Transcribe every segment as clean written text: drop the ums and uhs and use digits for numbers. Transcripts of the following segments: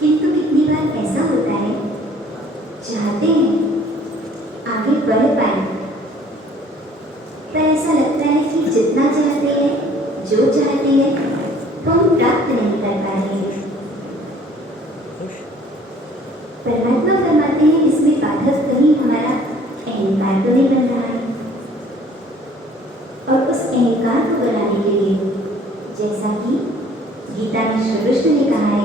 किंतु कितनी बार ऐसा होता है परमात्मा फरमाते हैं इसमें बाधक कहीं हमारा अहंकार तो नहीं बन रहा है। और उस अहंकार को बनाने के लिए जैसा कि गीता में श्री कृष्ण ने कहा है,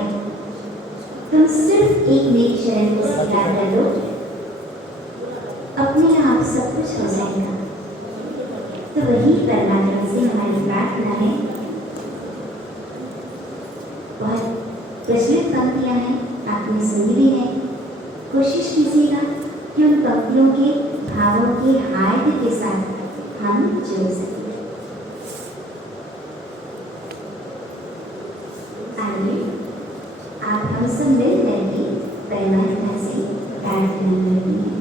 तुम सिर्फ एक मेरी शरण को स्वीकार कर लो, अपने आप सब कुछ हो जाएगा। तो वही परमात्मा से हमारी प्रार्थना है। बहुत प्रचलित पंक्तियां हैं, आपने सुनी भी है। कोशिश कीजिएगा कि उन पंक्तियों के भावों के हार्द के साथ हम जुड़ सकें। आइए आप हम सब मिल करके परमात्मा से प्रार्थना करते हैं।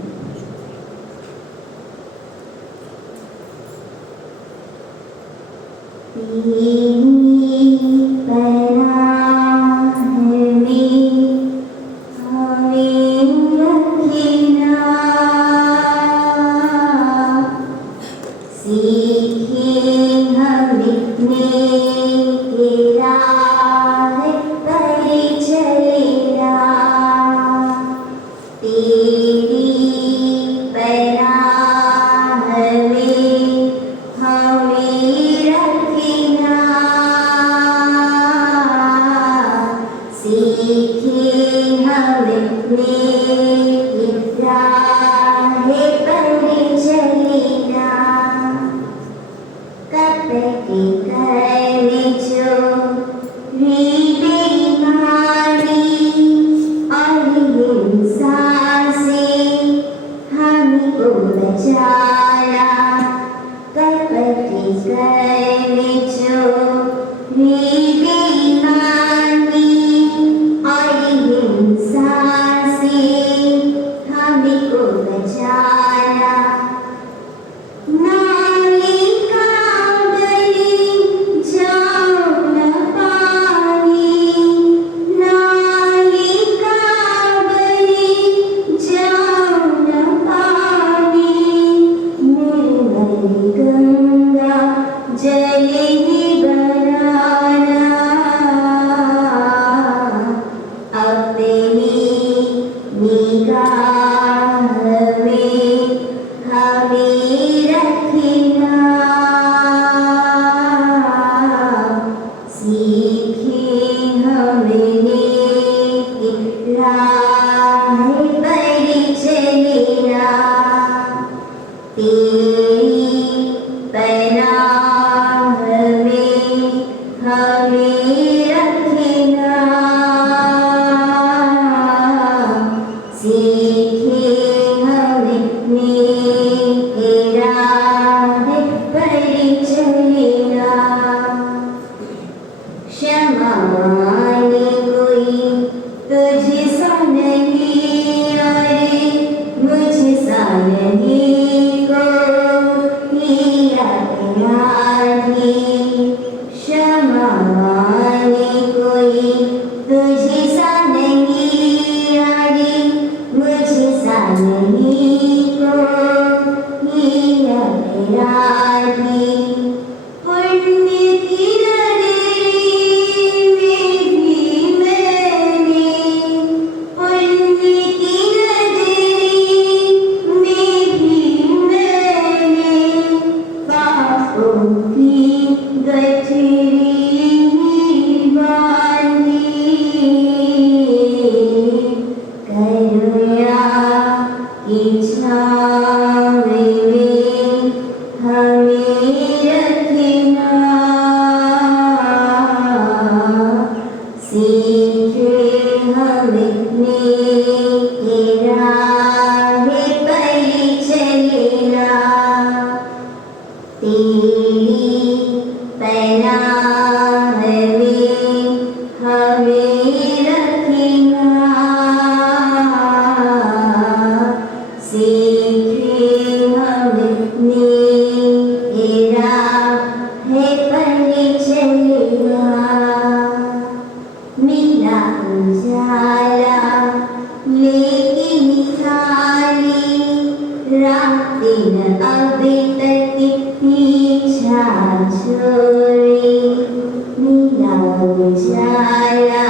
उजाला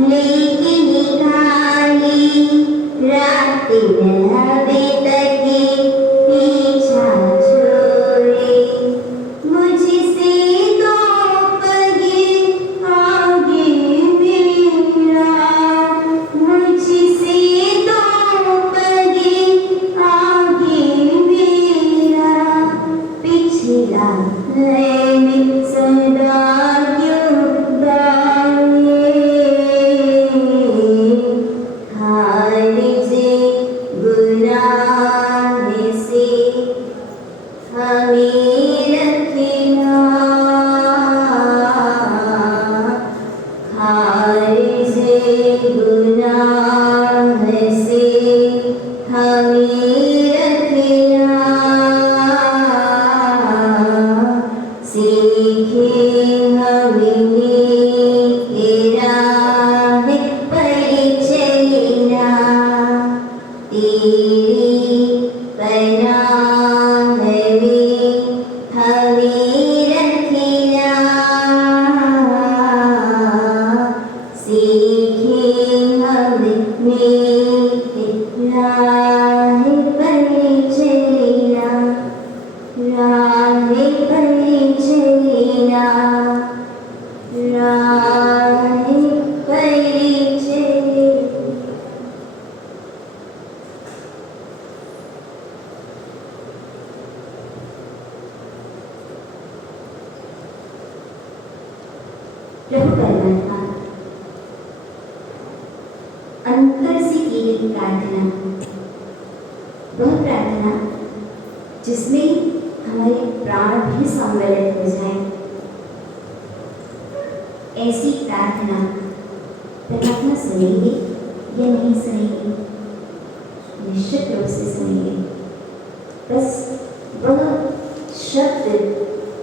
लेके निकाली अभी तक पीछा छोड़े, मुझसे दो पगे आगे मेरा, मुझसे दो पगे आगे मेरा, पिछला है सदा क्यों गाए, हार जे गुनाह से हमें रखना, हार जे गुनाह से हमें रखना, सीखे हमने राह पर चलना, तेरी पनाह में हमें रखना, सीखे हमने राह पर चलना, राह पर चलना, राह पर चलना। प्रभु परमात्मा अंतर से की गई प्रार्थना, वह प्रार्थना जिसमें हमारे प्राण भी सम्मिलित हो जाए, ऐसी प्रार्थना परमात्मा सुनेंगे या नहीं सुनेंगे? निश्चित रूप से सुनेंगे। बस वह शब्द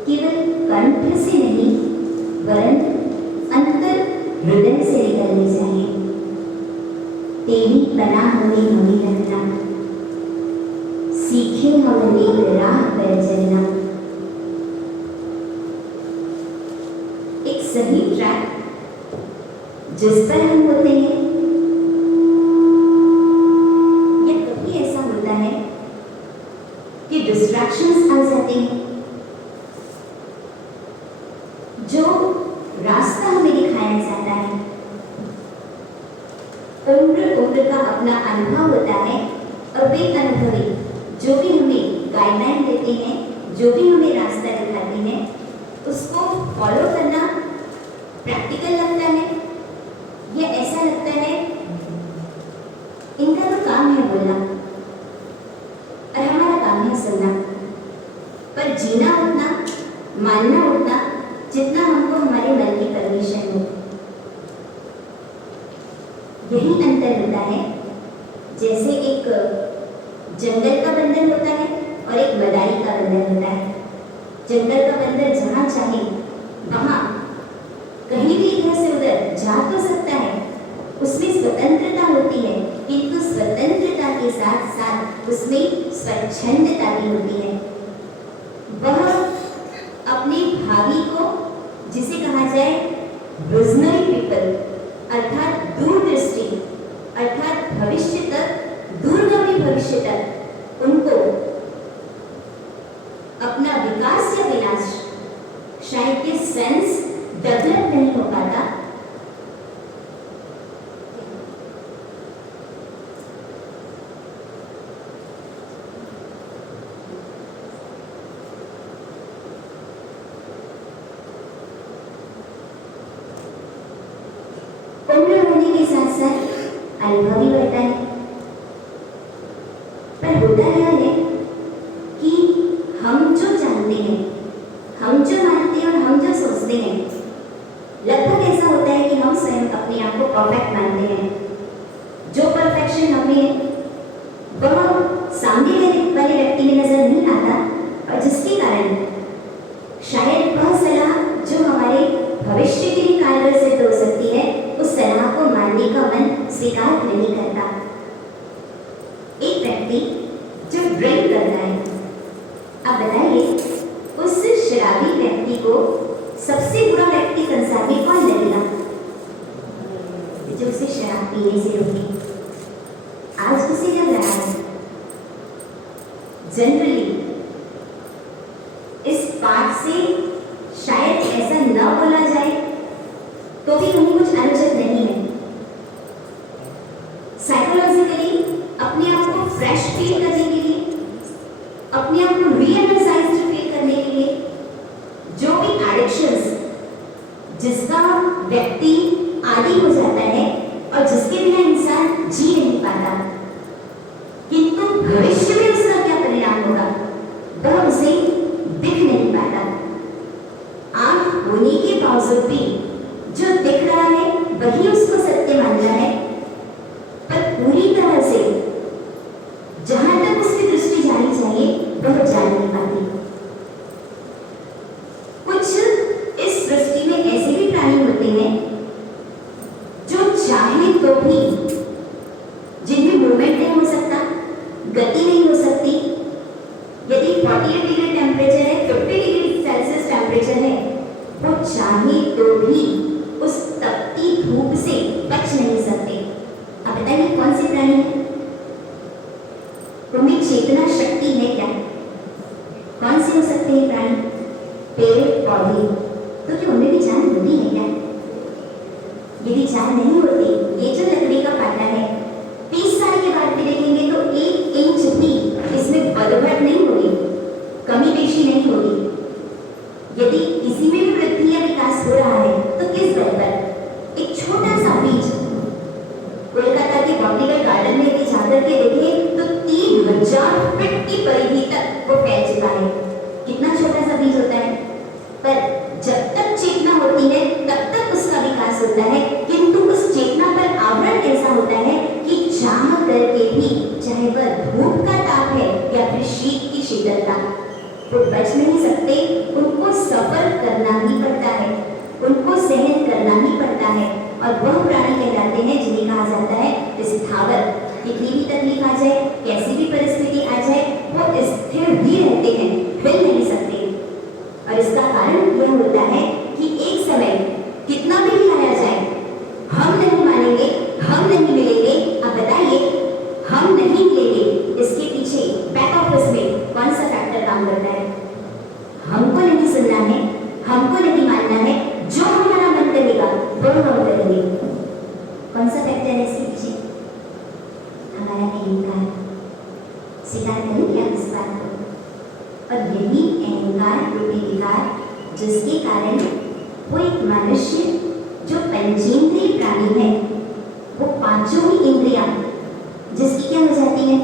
केवल कंठ से नहीं वरन अंतर हृदय से निकलने चाहिए। तेरी पनाह में हमें रखना, सीखे हमने राह पर चलना। एक सही ट्रैक जिस पर हम होते हैं, या कभी ऐसा होता है कि डिस्ट्रैक्शंस आ जाते हैं, जो रास्ता हमें दिखाया जाता है, उम्र का अपना अनुभव होता है, और वे अनुभवी जो भी हमें गाइडलाइन देते हैं, जो भी हमें रास्ता दिखाते हैं, उसको फॉलो करना प्रैक्टिकल लगता है या ऐसा लगता है इनका तो काम है बोलना और हमारा काम है सुनना, पर जीना उतना, मानना उतना जितना हमको हमारे मन की परमिशन हो। यही अंतर होता है, जैसे एक जंगल का बंदर होता है और एक मदाई का बंदर होता है। जंगल का बंदर जहाँ चाहे वहाँ कहीं भी इधर से उधर जा तो सकता है, उसमें स्वतंत्रता होती है, किंतु स्वतंत्रता के साथ साथ उसमें स्वच्छंदता भी होती है। वह अपने भावी को, जिसे कहा जाए विजनरी पीपल, अर्थात दूरदृष्टि, अर्थात भविष्य तक, दूरगामी भविष्य तक उनको अपना विकास या विनाश शायद के सेंस डेवलप नहीं हो पाता। उम्र होने के साथ साथ अनुभव भी बढ़ता है, पर होता यह है कि हम जो जानते हैं, हम जो मानते हैं और हम जो सोचते हैं, लगभग ऐसा होता है कि हम स्वयं अपने आप को परफेक्ट मानते हैं। जो परफेक्शन हमें वह सामने वाले व्यक्ति में नजर नहीं आता, और जिसके कारण शायद वह सलाह जो हमारे भविष्य के लिए कारगर सिद्ध हो सकती है, उस सलाह को मानने का मन स्वीकार नहीं करता। एक व्यक्ति जो ड्रिंक करता है, अब बताइए उस शराबी व्यक्ति को सबसे बुरा व्यक्ति संसार में कौन लगेगा? जो उसे शराब पीने से रोके। आज उसे लग रहा है जनरली इस पाठ से शायद ऐसा न बोला जाए तो भी कहीं कुछ अनुचित नहीं है। साइकोलॉजिकली अपने आप को फ्रेश फील करने के लिए, अपने आप को रीएनर्जाइज्ड फील करने के लिए जो भी एडिक्शंस जिसका व्यक्ति आदी हो जाता है और जिसके बिना इंसान जी नहीं पाता, किंतु भविष्य में उसका क्या परिणाम होगा वह उसे दिख नहीं पाता। आंख होने के बावजूद भी जो दिख रहा है वही उसको सत्य मान रहा है, पर पूरी तरह से जहां तक उसकी दृष्टि जानी चाहिए वह जा नहीं पाती। कुछ इस सृष्टि में ऐसे भी प्राणी होते हैं जो चाहे तो भी, जिनमें मूवमेंट नहीं हो सकता, गति नहीं हो सकती। यदि 48 डिग्री टेम्परेचर है, 50 डिग्री सेल्सियस टेम्परेचर है, वो चाहे तो भी उस तपती धूप से बच नहीं सकते। अब बताइए कौन से प्राणी है? उनमें चेतना शक्ति है क्या? कौन से हो सकते हैं प्राणी? पेड़ पौधे। तो क्या उनमें भी जान होती है क्या? यदि जान नहीं होती, ये जो लकड़ी का पाटा है 30 साल के बाद भी देखेंगे तो 1 इंच भी इसमें बढ़ोतरी नहीं होगी, कमी बेशी नहीं होगी। यदि इसी में भी वृद्धि या विकास हो रहा है तो किस दर पर? एक छोटा सा बीज कोलकाता के बॉटनिकल गार्डन में भी जाकर के देखें तो 3000 फीट की परिधि तक वो फैल चुका है। कितना छोटा सा बीज होता है, पर जब तक चेतना होती है तब तक उसका विकास होता है, किंतु उस चेतना पर आवरण ऐसा होता है कि चाह करके भी, चाहे वह धूप का ताप है या फिर शीत की शीतलता, वो बच नहीं सकते। उनको सफर करना ही पड़ता है, उनको सहन करना ही पड़ता है, और वह प्राणी कहलाते हैं जिन्हें कहा जाता है स्थावर। कितनी भी तकलीफ आ जाए, कैसी भी परिस्थिति आ जाए, वो स्थिर ही रहते हैं, हिल नहीं सकते। और इसका कारण यह होता है कि एक समय कितना भी हिलाया जाए, हम नहीं मानेंगे, हम नहीं मिलेंगे। अब बताइए, हम नहीं मिलेंगे, इसके पीछे बैक ऑफिस में कौन सा फैक्टर काम करता है? हमको नहीं सुनना है, हमको नहीं मानना है, जो हमारा मन करेगा वो हम करेंगे। कौन सा फैक्टर है इसके पीछे? हमारा अहंकार। स्वीकार करेंगे आप इस बात को? और यही अहंकार रूपी विकार जिसके कारण वो एक मनुष्य जो पंचेंद्रिय प्राणी है, वो पांचों ही इंद्रियां जिसकी क्या हो जाती है?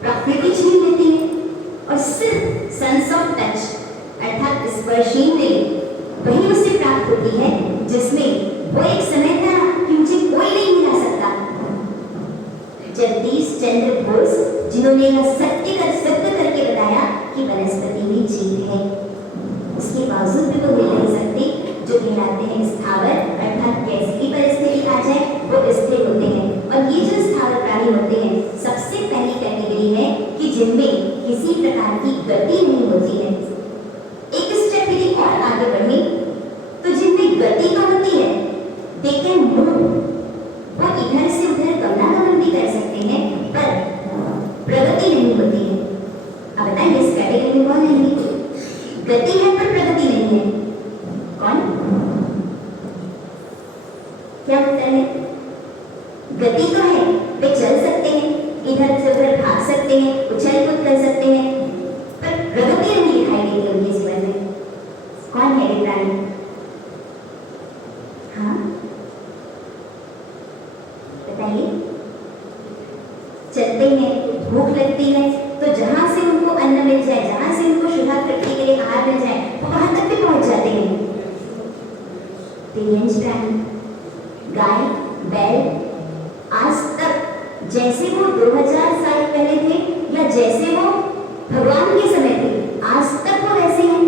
प्रकृति छीन लेती है, और सिर्फ सेंस ऑफ टच अर्थात स्पर्शेंद्रिय वही उसे प्राप्त होती है, जिसमें वो एक समय था कि मुझे कोई नहीं मिला सकता। जगदीश चंद्र बोस जिन्होंने यह सत्य कर सिद्ध करके बताया कि वनस्पति में जीव है, उसके बावजूद भी वो मिल नहीं सकते, जो कहलाते हैं स्थावर, अर्थात कैसी भी परिस्थिति आ जाए वो स्थिर होते हैं। और ये जो स्थावर प्राणी होते हैं, सबसे पहली कैटेगरी है कि जिनमें किसी प्रकार की गति नहीं होती है। एक स्टेप यदि और आगे बढ़े तो जिनमें गति तो होती है, दे कैन मूव, वो इधर से उधर गमनागमन भी कर सकते हैं, पर प्रगति नहीं होती है। अब बताइए इस कैटेगरी में कौन है? गति है पर प्रगति नहीं है, कौन? क्या होता है? गति तो है, वे चल सकते हैं, इधर से उधर भाग सकते हैं, उछल कूद कर सकते हैं, पर प्रगति नहीं दिखाई देती उनके जीवन में। कौन है ये प्राणी? हाँ बताइए। चलते हैं, भूख लगती है तो जहां से उनको अन्न मिल जाए, जहां से उनको शुद्धाकृति के लिए आहार मिल जाए, वो वहां तक भी पहुंच जाते हैं। तिर्यंश प्राणी, गाय, बैल, आज तक जैसे वो 2000 साल पहले थे या जैसे वो भगवान के समय थे, आज तक वो वैसे हैं।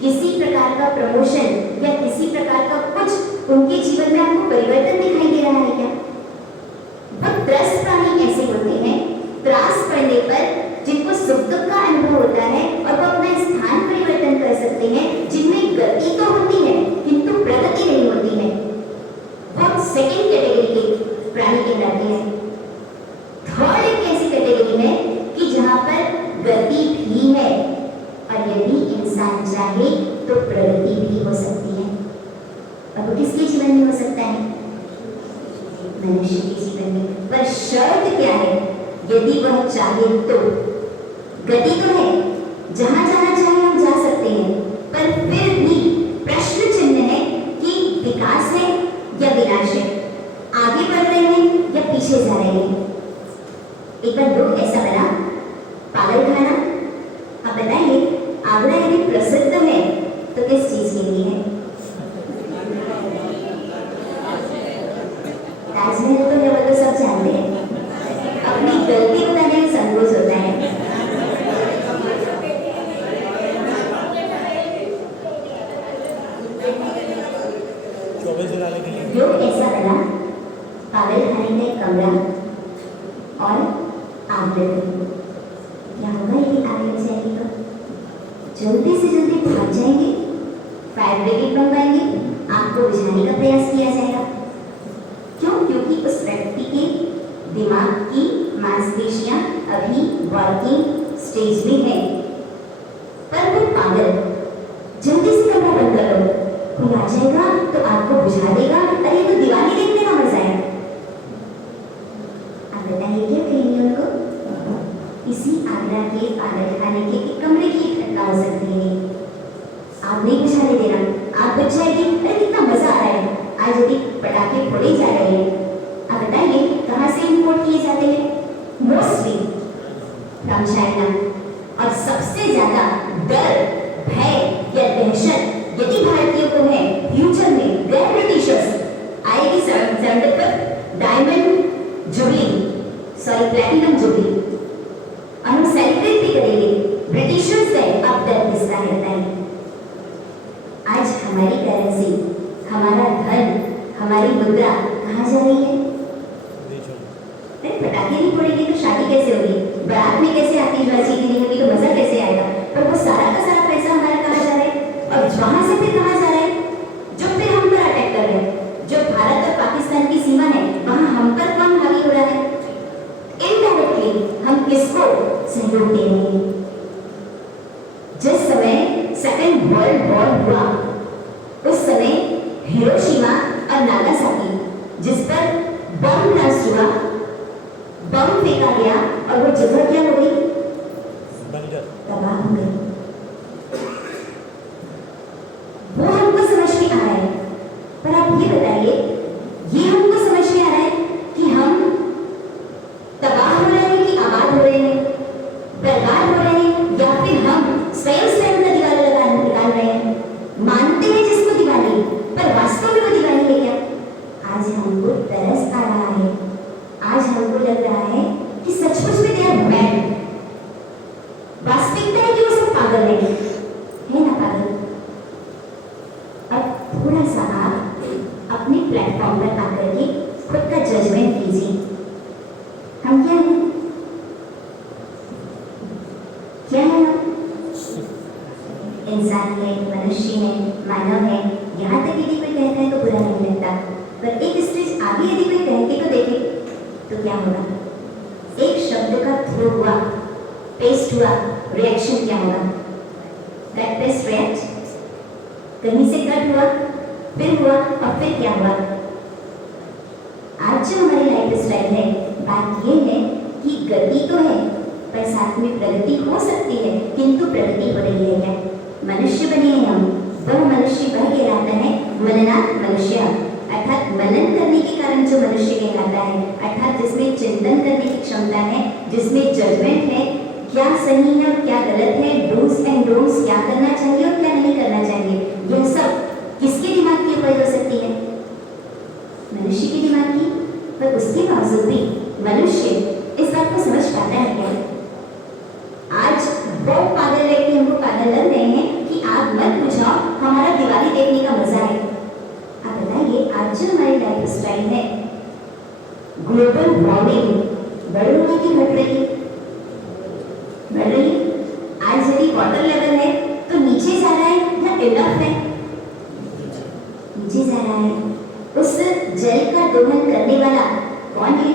किसी प्रकार का प्रमोशन या किसी प्रकार का कुछ उनके जीवन में आपको परिवर्तन दिखाई दे रहा है क्या? वो त्रस्त प्राणी ऐसे होते हैं, त्रास पड़ने पर जिनको सुख दुख का अनुभव होता है और वो अपना स्थान परिवर्तन कर सकते हैं, जिनमें गति तो होती है किंतु प्रगति नहीं होती है, वो सेकंड कैटेगरी के प्राणी कहलाते हैं। थर्ड एक ऐसी कैटेगरी है कि जहां पर जीवन में हो सकता है, मनुष्य के जीवन में। पर शर्त क्या है? यदि वह चाहे तो। गति तो है, जहां जाना चाहे हम जा सकते हैं, पर फिर भी प्रश्न चिन्ह है कि विकास है या विनाश है, आगे बढ़ रहे हैं या पीछे जा रहे हैं। एक बार लोग ऐसा बना पागल खाना। अब बताइए, आगरा यदि प्रसिद्ध है तो किस चीज के लिए है? ताजमहल तो है, वो तो सब जानते हैं। अपनी गलती बताने में संकोच होता है। लोग ऐसा बना पागल खाने का एक कमरा और आग लग गई। क्या होगा यदि आग लग जाएगी तो? जल्दी से जल्दी भाग जाएंगे, फायर ब्रिगेड मंगवाएंगे, आग को बुझाने का प्रयास किया जाएगा। क्यों? क्योंकि उस व्यक्ति के दिमाग की मांसपेशियां अभी वर्किंग स्टेज में है। पर वो पागल, जल्दी से कमरा बंद करो, कोई आ जाएगा तो आग को बुझा देगा, अरे ये तो दिवाली देखने का मजा है। आप बताइए क्या कहेंगे उनको? इसी आगरा के पागल खाने के एक कमरे की घटना हो सकती है। आग नहीं बुझाने देना, आग बुझ जाएगी, अरे कितना मजा आ रहा है, आज यदि पटाखे फोड़े जा रहे हैं। आप बताइए कहाँ से इंपोर्ट किए जाते हैं? Mostly from China. और सबसे ज्यादा डर, भय या दहशत यदि भारतीयों को है फ्यूचर में, गैर ब्रिटिशर्स आएगी सड़क पर diamond jubilee, sorry platinum jubilee, और हम सेलिब्रेट भी करेंगे। ब्रिटिशर्स गए, अब डर किसका है? आज हमारी करेंसी, हमारा धन, हमारी मुद्रा कहाँ जा रही है? पटाखे नहीं फोड़ेंगे तो शादी कैसे होगी? बारात में कैसे आतिशबाजी नहीं होगी तो मजा कैसे आएगा? पर वो सारा का सारा पैसा हमारा कहाँ जा रहा है? और वहां से फिर कहाँ जा रहा है? जो फिर हम पर अटैक कर रहे हैं। जो भारत और पाकिस्तान की सीमा है, वहां हम पर कौन हावी हो रहा है? इनडायरेक्टली हम किसको सहयोग दे रहे हैं? जिस समय सेकेंड वर्ल्ड वॉर हुआ, उस समय हिरोशिमा और नागासाकी, जिस पर बम ब्लास्ट हुआ, बम फेंका गया और वो जगह क्या हो गई? तबाह हो गई। वो हमको समझ में आ रहा है। पर आप ये बताइए, ये हमको समझ में आ रहा है कि हम तबाह हो रहे हैं कि आबाद हो रहे हैं, बर्बाद हो रहे हैं, या फिर हम स्वयं का दिवाला निकाल रहे हैं? मानते हैं जिसको दिवाली, पर वास्तव में वो दिवाली है क्या? आज हमको तरस आ रहा है, आज हमको लग रहा है कि सचमुच में दे आर मैड। वास्तविकता है कि वो सब पागल है ना पागल? अब थोड़ा सा आप अपने प्लेटफॉर्म पर आकर के खुद का जजमेंट कीजिए। हम क्या हैं? क्या है हम? इंसान है, मनुष्य है, मानव है। यहाँ तक यदि कोई कहता है तो बुरा नहीं लगता, पर एक स्टेज आगे यदि कोई कह के तो देखे तो क्या होगा? एक शब्द का थ्रो हुआ, पेस्ट हुआ, रिएक्शन क्या होगा? कट पेस्ट रिएक्ट, कहीं से कट हुआ, फिर हुआ, और फिर क्या हुआ? आज जो हमारी लाइफ स्टाइल है, बात ये है कि गति तो है पर साथ में प्रगति हो सकती है, किंतु प्रगति हो रही है क्या? मनुष्य बने हैं हम, वह मनुष्य वह कहलाता है मननात् मनुष्य, अर्थात मनन करने के कारण जो मनुष्य कहलाता है, अर्थात जिसमें चिंतन करने की क्षमता है, जिसमें जजमेंट है, क्या सही है और क्या गलत है, डूज एंड डोंट्स, क्या करना चाहिए और क्या नहीं करना चाहिए, यह सब किसके दिमाग की उपज हो सकती है? मनुष्य के दिमाग की। पर उसके बावजूद भी मनुष्य इस बात को समझ पाता है क्या? आज वो पागल व्यक्ति हमको पागल लग रहे हैं कि आप मत बुझाओ, हमारा दिवाली देखने का मजा है। आप बताइए, आज जो हमारी लाइफ स्टाइल है, ग्लोबल वार्मिंग बढ़ रही कि घट रही? बढ़ रही। आज यदि वाटर लेवल है तो नीचे जा रहा है या इनफ है? नीचे जा रहा है। उस जल का दोहन करने वाला कौन है?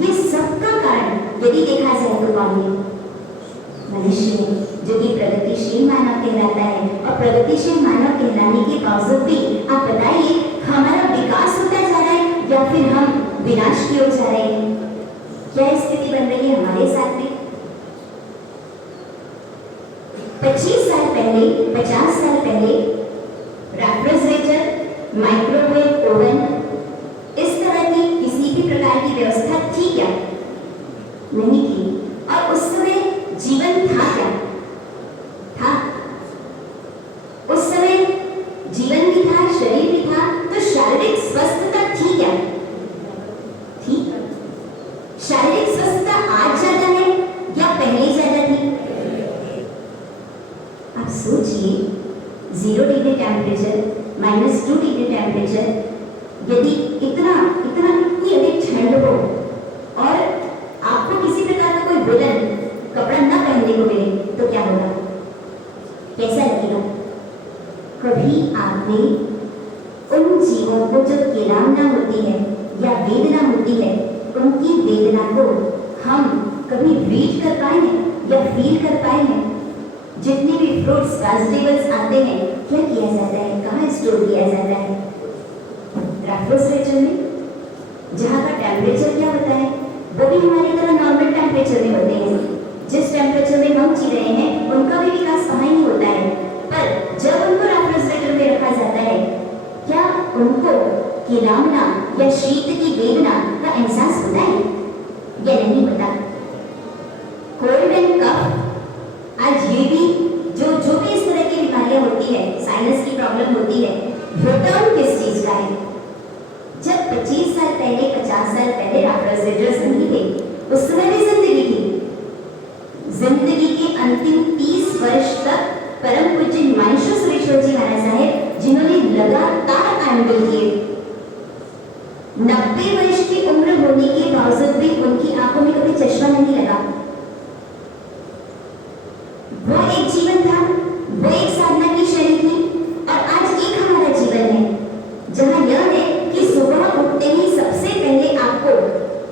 ये सबका कारण यदि देखा जाए तो कौन है? मनुष्य, जो कि प्रगतिशील मानव कहलाता है। और प्रगतिशील मानव कहलाने के बावजूद भी आप बताइए, हमारा विकास होता जा रहा है या फिर हम विनाश की ओर जा रहे हैं? क्या स्थिति बन रही है हमारे साथ में? 25 साल पहले, 50 साल पहले रेफ्रिजरेटर, माइक्रोवेव ओवन, इस तरह की किसी भी प्रकार की व्यवस्था थी क्या? नहीं थी। और उस समय जीवन था क्या? था। उस समय जीवन भी था, शरीर भी था, तो शारीरिक स्वस्थता थी क्या? थी। शारीरिक स्वस्थता आज ज्यादा है या पहले ज्यादा थी? आप सोचिए, 0 डिग्री टेम्परेचर, -2 डिग्री टेम्परेचर, यदि इतनी अधिक ठंड हो और आपको किसी प्रकार का कोई वुलन कपड़ा ना पहनने को मिले तो क्या होगा? कैसा लगेगा? कभी आपने उन जीवों को जो किरामना होती है या वेदना होती है, उनकी वेदना को हम कभी रीड कर पाए हैं या फील कर पाए हैं? जितने भी फ्रूट्स, वेजिटेबल्स आते हैं, क्या किया जाता है? कहाँ स्टोर किया जाता है? रेफ्रिजरेटर में, जहाँ का टेम्परेचर क्या होता है वो भी हमारी तरह नॉर्मल टेम्परेचर में होते हैं। जिस टेम्परेचर में हम जी रहे हैं उनका भी विकास वहाँ ही होता है। पर जब उनको रेफ्रिजरेटर में रखा जाता है, क्या उनको किरामना या शीत की वेदना का एहसास होता है या नहीं होता? कोल्ड एंड कफ, आज ये भी जो भी इस तरह की बीमारियां होती है, साइनस की प्रॉब्लम होती है, रिटर्न किस चीज का है? जब 25 साल पहले, 50 साल पहले रेफ्रिजरेटर्स नहीं थे, उस समय भी जिंदगी थी। जिंदगी के अंतिम 30 वर्ष तक परम पूज्य हिमांशु सुरेश्वर जी महाराज साहेब, जिन्होंने लगातार एंगल किए, 90 वर्ष की उम्र होने के बावजूद भी उनकी आंखों में कभी चश्मा नहीं लगा। वो एक जीवन था, वो एक साधना की शैली थी। और आज एक हमारा जीवन है जहां यह है कि सुबह उठते ही सबसे पहले आपको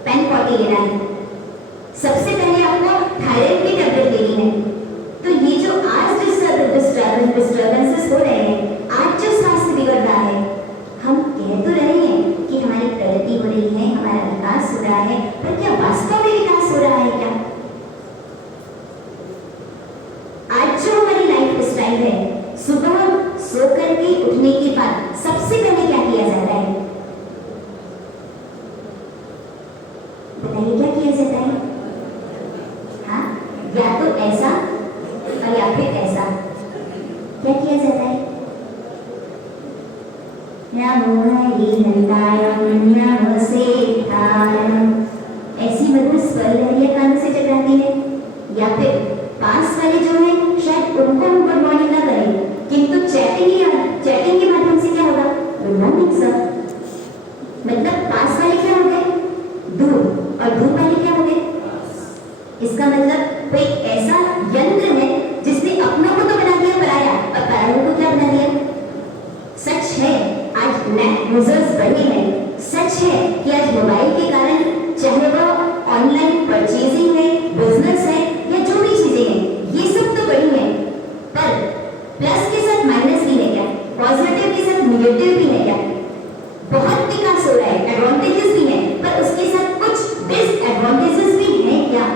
पेन पॉटी लेना है, सबसे पहले आपको थायराइड की टैबलेट लेनी है। तो ये जो आज डिस्टर्बेंसेस हो रहे हैं, आज जो स्वास्थ्य बिगड़ रहा है, हम कह तो रहे हैं कि हमारी प्रगति हो रही है, हमारा विकास हो रहा है, पर क्या वास्तव में विकास हो रहा है क्या? आज जो हमारी लाइफ स्टाइल है, सुबह सो करके उठने के बाद सबसे पहले क्या किया जाता है? बताइए, क्या किया जाता है? हाँ, या तो ऐसा और या फिर ऐसा। क्या किया जाता है? नमो हरिहंताय नमस्तेताय, ऐसी मधुर स्वर लहरियां कानों से टकराती है। या फिर पास वाले जो है, शायद उनको हम गुड मॉर्निंग ना करें, किंतु चैटिंग के माध्यम से क्या होगा? Good morning sir. मतलब पास वाले क्या हो गए? दूर। और दूर वाले क्या हो गए? इसका मतलब कोई ऐसा यंत्र है जिसने अपनों को तो बना दिया पराया, और परायों को क्या बना दिया? सच है, आज नेट यूजर्स बढ़े हैं। सच है कि आज मोबाइल के कारण, चाहे वो ऑनलाइन परचेजिंग है, बिजनेस है, या जो भी चीजें हैं, ये सब तो बढ़ी है। पर प्लस के साथ माइनस भी है क्या? पॉजिटिव के साथ निगेटिव भी है क्या? बहुत विकास हो रहा है, एडवांटेजेस भी है, पर उसके साथ कुछ डिसएडवांटेजेस भी है क्या?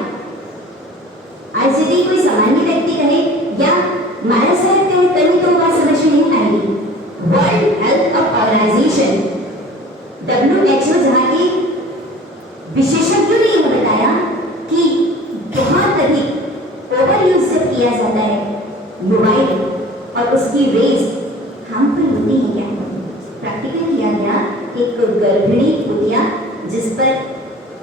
आज यदि कोई सामान्य व्यक्ति कहे या महाराज साहब कहे तो बात समझ में नहीं आएगी। वर्ल्ड हेल्थ ऑर्गेनाइजेशन WHO, जहाँ के विशेषज्ञों ने यह बताया कि बहुत अधिक ओवर यूज जब किया जाता है मोबाइल और उसकी रेज हार्मफुल होती है क्या? प्रैक्टिकल किया गया, एक गर्भिणी कुतिया जिस पर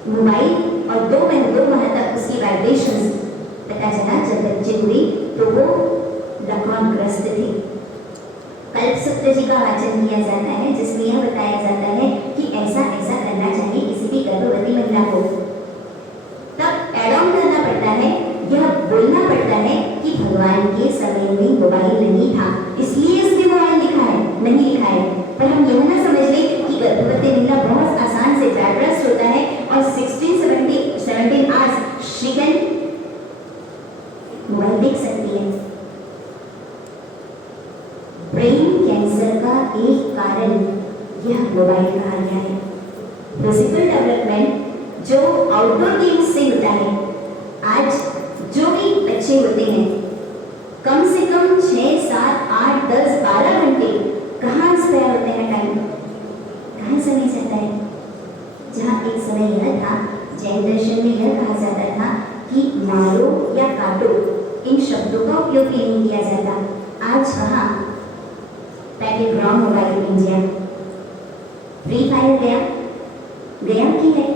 मोबाइल और 2 माह तक उसकी वाइब्रेशंस, पता चला जब बच्चे हुए तो वो लकवाग्रस्त थे। कल्पसूत्र जी का वाचन किया जाता है, जिसमें यह बताया जाता है कि ऐसा ऐसा करना चाहिए किसी भी गर्भवती महिला को। तब एड ऑन करना पड़ता है, यह बोलना पड़ता है कि भगवान के समय में मोबाइल नहीं था, इसलिए इसमें मोबाइल लिखा है, नहीं लिखा है। पर हम यह ना समझ लें कि गर्भवती महिला बहुत आसान से बेड रेस्ट होता है और 16-17 आउटडोर गेम्स से होता है। आज जो भी बच्चे होते हैं कम से कम 6, 7, 8, 10, 12 घंटे कहाँ स्पेयर होते हैं टाइम, कहाँ समय जाता है। जहाँ एक समय यह था, जैन दर्शन में यह कहा जाता था कि मारो या काटो इन शब्दों का उपयोग भी नहीं किया जाता। आज वहाँ Battleground mobile India, free fire गया कि है,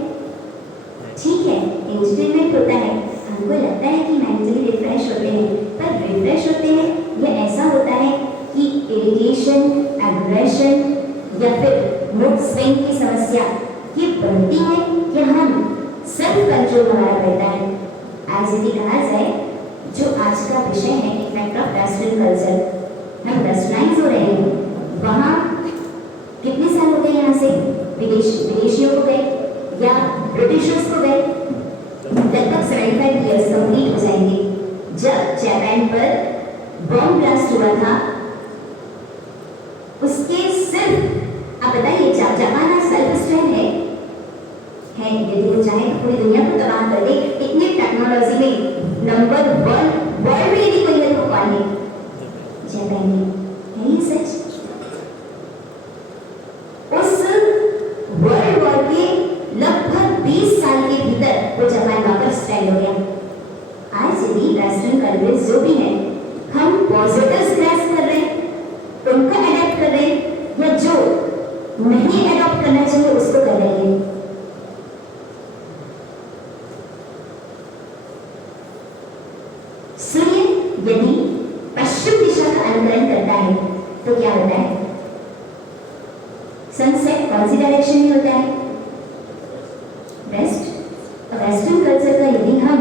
ठीक है एंटरटेनमेंट होता है, हमको लगता है कि मेंटली रिफ्रेश होते हैं, पर रिफ्रेश होते हैं यह ऐसा होता है कि इरिटेशन, एग्रेशन या फिर मूड स्विंग की समस्या ये बढ़ती है कि हम सेल्फ कंट्रोल हमारा बढ़ता है। आज यदि कहा जाए जो आज का विषय है इफेक्ट ऑफ वेस्टर्न कल्चर, हम वेस्टर्नाइज हो रहे हैं। वहाँ कितने साल हो गए यहाँ से विदेशियों को गए या ब्रिटिशर्स को गए, लगभग 75 ईयर्स कंप्लीट हो जाएंगे। जब जापान पर बॉम्ब ब्लास्ट हुआ था उसके सिर्फ आप बताइए जापान आज सेल्फ स्टैंड है यदि वो चाहे तो पूरी दुनिया को तबाह कर दे। इतनी टेक्नोलॉजी में नंबर 1 वर्ल्ड में यदि कोई है तो कौन है? जापान है ये सच। उस वर्ल्ड वॉर के लगभग 20 साल के भीतर वो जापान वापस स्टैंड हो गया। आज यदि वेस्टर्न कंट्रीज जो भी हैं हम पॉजिटिव्स ग्रैस्प कर रहे हैं, उनको अडॉप्ट कर रहे हैं या जो नहीं अडॉप्ट करना चाहिए उसको कर रहे हैं। सूर्य यदि पश्चिम दिशा का अनुकरण करता है तो क्या होता है? सनसेट कौन सी डायरेक्शन में होता है? वेस्ट। वेस्टर्न कल्चर का यदि हम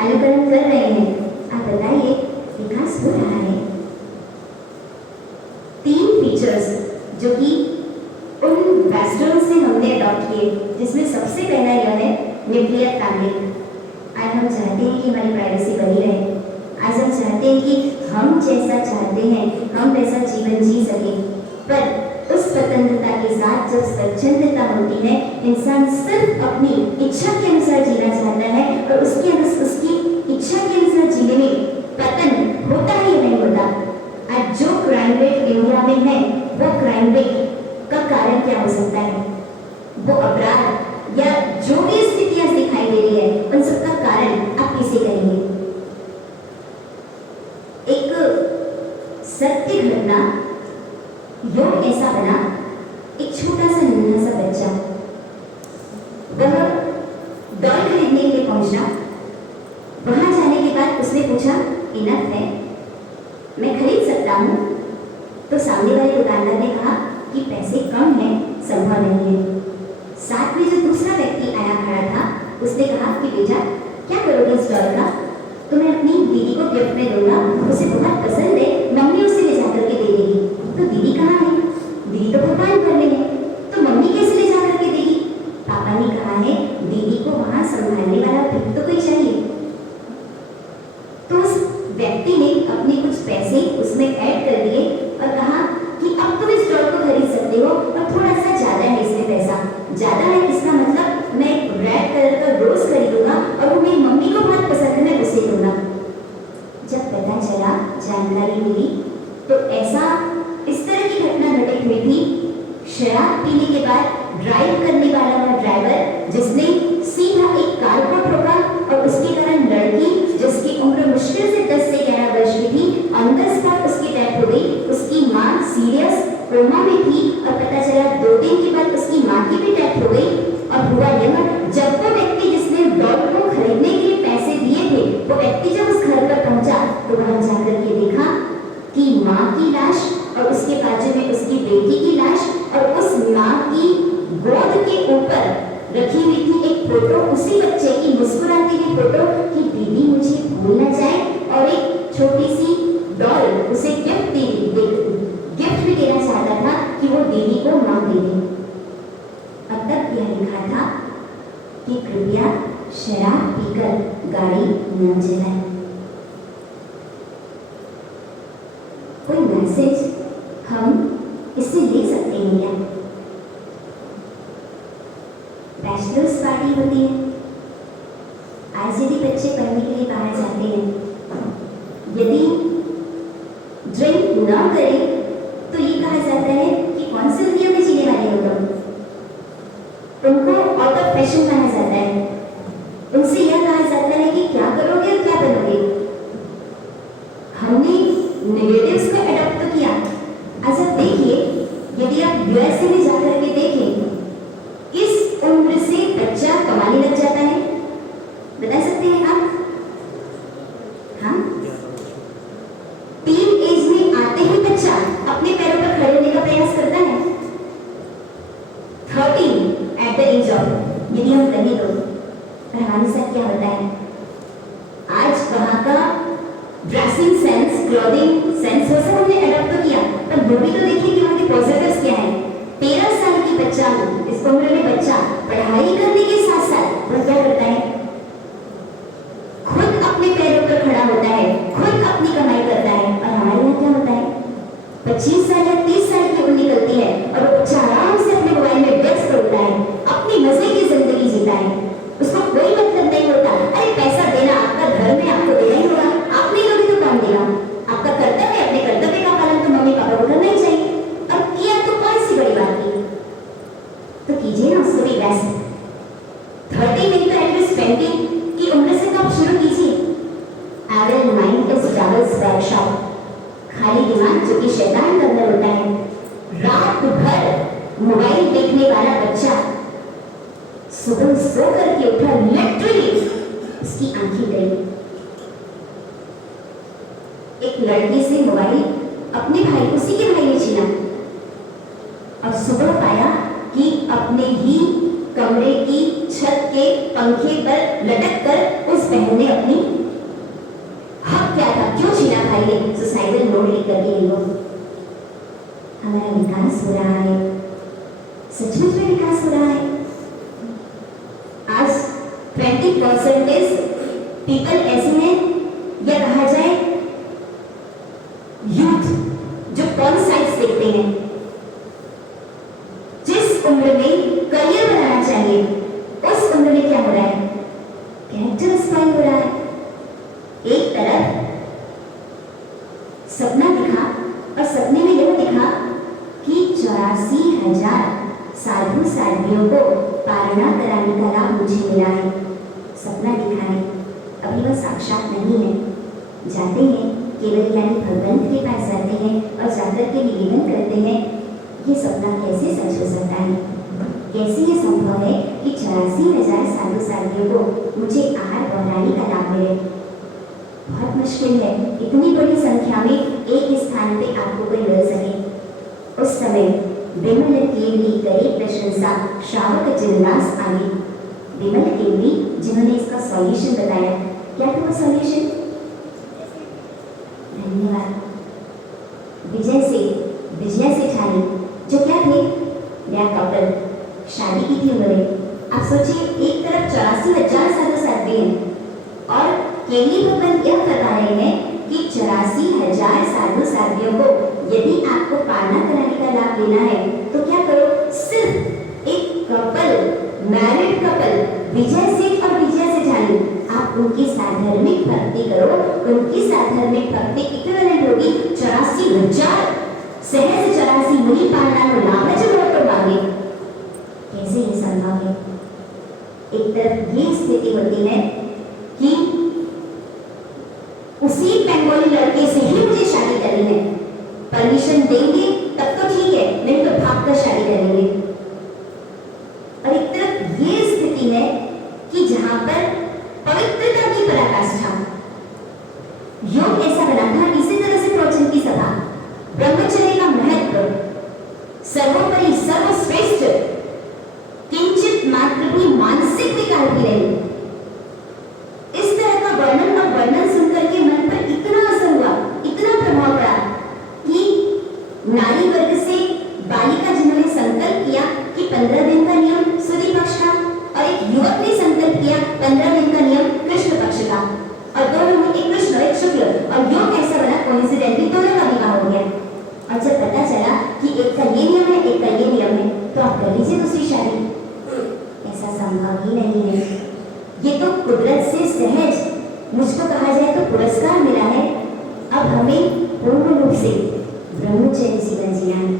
अनुकरण कर रहे हैं, आप बताइए विकास हो रहा है। 3 फीचर्स जो कि उन वेस्टर्न से हमने अडॉप्ट किए, जिसमें सबसे पहला यह है न्यूक्लियर फैमिली। आज हम चाहते हैं कि हमारी प्राइवेसी बनी रहे, आज हम चाहते हैं कि हम जैसा चाहते हैं हम वैसा जीवन जी सकें, पर उस स्वतंत्रता के साथ जब स्वच्छंदता होती है, इंसान सिर्फ अपनी इच्छा के अनुसार जीना चाहता है और उसकी इच्छा के अनुसार जीने में पतन होता है या नहीं होता। आज जो क्राइम रेट इंडिया में है वो क्राइम रेट का कारण क्या हो सकता है? वो अपराध या जो भी स्थितियां दिखाई दे रही है उन सबका कारण आप किसे कहेंगे? एक सत्य घटना योग ऐसा बना, एक छोटा सा नन्हा सा बच्चा वह डॉल खरीदने के लिए पहुंचा। वहां जाने के बाद उसने पूछा इनफ है, मैं खरीद सकता हूं? तो सामने वाले दुकानदार ने कहा कि पैसे कम हैं, संभव नहीं है। साथ में जो दूसरा व्यक्ति आया खड़ा था उसने कहा कि बेटा क्या करोगे इस डॉल का? तो मैं अपनी दीदी को गिफ्ट में दूंगा, उसे बहुत पसंद है, मम्मी उसे ले जाकर के दे देगी। तो दीदी कहाँ है? दीदी तो भुगतान कर लेंगे, तो मम्मी कैसे ले जाकर के देगी? पापा ने कहा है दीदी को वहां संभालने वाला भी तो कोई चाहिए। तो उस व्यक्ति ने अपने कुछ पैसे उसमें ऐड कर दिए और कहा कि अब तुम इस डॉल को खरीद सकते हो और थोड़ा सा ज्यादा है इसमें पैसा। ज्यादा है इसका मतलब मैं रेड कलर का रोज खरीदूंगा और वो मेरी मम्मी को बहुत पसंद है, मैं उसे दूंगा। जब पता चला, जानकारी मिली, तो ऐसा इस तरह की घटना घटित हुई थी। शराब पीने के बाद ड्राइव करने वाला वह ड्राइवर जिसने सीधा एक कार को ठोका और उसके कारण लड़की जिसकी उम्र मुश्किल से 10 से 11 वर्ष की थी, ऑन द स्पॉट उसकी डेथ हो गई। उसकी माँ सीरियस कोमा में थी और पता चला 2 दिन के बाद उसकी माँ की भी डेथ हो गई। और हुआ यह, जब वो व्यक्ति जिसने डॉल को खरीदने के लिए पैसे दिए थे, वो व्यक्ति जब उस घर पर पहुंचा तो वहां जाकर के देखा कि माँ की लाश और उसके बाजू में उसकी बेटी की लाश और उस माँ की गोद के ऊपर रखी हुई थी एक फोटो, उसी बच्चे की मुस्कुराती हुई फोटो कि दीदी मुझे भूल न जाए, और एक छोटी सी डॉल उसे गिफ्ट भी देना चाहता था कि वो दीदी को मां दे दे। अब तक यह लिखा था कि कृपया शराब पीकर गाड़ी न चलाएं। कोई मैसेज हम इससे ले सकते हैं क्या? बैचलर्स पार्टी होती है, करने के लिए बाहर जाते हैं, यदि ड्रिंक ना करें तो ये कहा जाता है कि कौन सी दुनिया में जीने वाले हो तुम। उनको आउट ऑफ फैशन कहा जाता है। उनसे यह कहा जाता है कि क्या करोगे और क्या बनोगे। हमने नेगेटिव्स को अडॉप्ट तो किया। आज आप देखिए, यदि आप यूएसए में जाकर के देखें, किस उम्र से बच्चा कमाने लग जाता है, बता सकते हैं आप? हाँ, टीन एज में आते ही बच्चा अपने पैरों पर खड़े होने का प्रयास करता है। 13 एट द एज ऑफ, यदि हम कहें तो। पर हमारे साथ क्या होता है? आज वहां का ड्रेसिंग सेंस, क्लोथिंग सेंस वो सब हमने अडॉप्ट तो किया, पर वो भी तो देखिए कि वहां के पॉजिटिव्स क्या है। 13 साल की बच्चा, इस उम्र में बच्चा पढ़ाई करने के साथ साथ वो क्या करता है? खुद अपने पैरों पर खड़ा होता है, खुद अपनी कमाई करता है। और हमारे यहाँ क्या होता है? 25 साल या 30 साल की उम्र निकलती है और वो बच्चा आराम से अपने मोबाइल में व्यस्त होता है, अपनी मजे की जिंदगी जीता है। उसको कोई मतलब नहीं होता, अरे पैसा देना आपका धर्म है, आपको देना ही होगा, आप नहीं दोगे तो कौन देगा? आपका कर्तव्य है, अपने कर्तव्य का पालन तो मम्मी पापा को करना ही चाहिए। और किया तो कौन सी बड़ी बात की, तो कीजिए ना उसको भी व्यस्त। 30 नहीं तो एटलीस्ट 20 की उम्र से तो आप शुरू कीजिए। Our mind is devil's workshop, खाली दिमाग जो कि शैतान का घर होता है। रात भर मोबाइल देखने वाला बच्चा सुबह सो करके उठा, लिटरली उसकी आंखें गई। एक लड़की से मोबाइल अपने भाई, उसी के भाई ने छीना और सुबह पाया कि अपने ही कमरे की छत के पंखे पर लटक कर उस बहन ने अपनी हक क्या था, क्यों छीना भाई ने? सुसाइडल नोट लिख करके लिखो। हमारा विकास हो रहा है, सचमुच में विकास हो रहा है। आज 20% पीपल ऐसे हैं, या कहा जाए यूथ, जो कौन साइट्स देखते हैं। जिस उम्र में करियर बनाना चाहिए उस उम्र में क्या हो रहा है? कैरेक्टर स्पॉइल हो रहा है। एक तरफ सपना दिखा और सपने में यह दिखा कि 84,000 साधु साध्वियों को पारणा कराने का लाभ मुझे मिला है। सपना दिखा है, अभी वह साक्षात नहीं है। जाते हैं केवल यानी भगवान के पास जाते हैं और जाकर के निवेदन करते हैं, ये सपना कैसे सच हो सकता है? कैसे ये संभव है कि 84,000 साधु साध्वियों को मुझे आहार प्रणाली का लाभ मिले? बहुत मुश्किल है इतनी बड़ी संख्या में एक स्थान पे आपको कोई मिल सके। उस समय विमल केवली करे प्रशंसा श्रावक जिन्नास आगे। विमल केवली जिन्होंने इसका सॉल्यूशन बताया, क्या था वो सॉल्यूशन? धन्यवाद। विजय सेठानी, जो क्या थे? नया कपल, शादी की थी उन्होंने। आप सोचिए, एक तरफ 84,000 साधु साध्वी हैं और केवली भगवान यह बता रहे हैं कि 84,000 साधु साध्वियों को यदि आपको पारणा कराने का लाभ लेना है तो क्या करो? सिर्फ एक कपल, मैरिड कपल, विजय सेठ और विजय सेठानी, आप उनकी साधर्मिक भक्ति करो। उनकी साधर्मिक भक्ति इक्विवेलेंट होगी 84,000 सहज 84 मुनि पारणा को लाभ जो तो मांगे। कैसे ये संभव है? एक तरफ ये स्थिति होती है कि उसी बंगाली लड़के से ही मुझे शादी करनी है, परमिशन देंगे तब तो ठीक है, नहीं तो भाग कर शादी करेंगे। और एक तरफ ये स्थिति है कि जहां पर पवित्रता की पराकाष्ठा, योग ऐसा बना था, इसी तरह से प्रवचन की सभा, ब्रह्मचर्य का महत्व, सर्वोपरि सर्वश्रेष्ठ, किंचित मात्र भी मानसिक विकार भी नहीं। इस तरह का वर्णन और वर्णन सुनकर के मन पर इतना असर हुआ, इतना प्रभाव पड़ा कि नारी वर्ग से बालिका जिन्होंने संकल्प किया कि 15 दिन का नियम सूर्य पक्ष का, और एक युवक ने संकल्प किया 15 दिन का नियम कृष्ण पक्ष का, और दोनों में एक कृष्ण एक शुक्ल, और योग ऐसा बना कोइंसिडेंटली दोनों का विवाह हो गया। और जब पता चला कि एक का ये नियम है, एक का ये नियम है, तो आप कर लीजिए दूसरी शादी। ऐसा संभव ही नहीं है। ये तो कुदरत से सहज मुझको कहा जाए तो पुरस्कार मिला है, अब हमें पूर्ण रूप से ब्रह्मचर्य जीवन जीना है।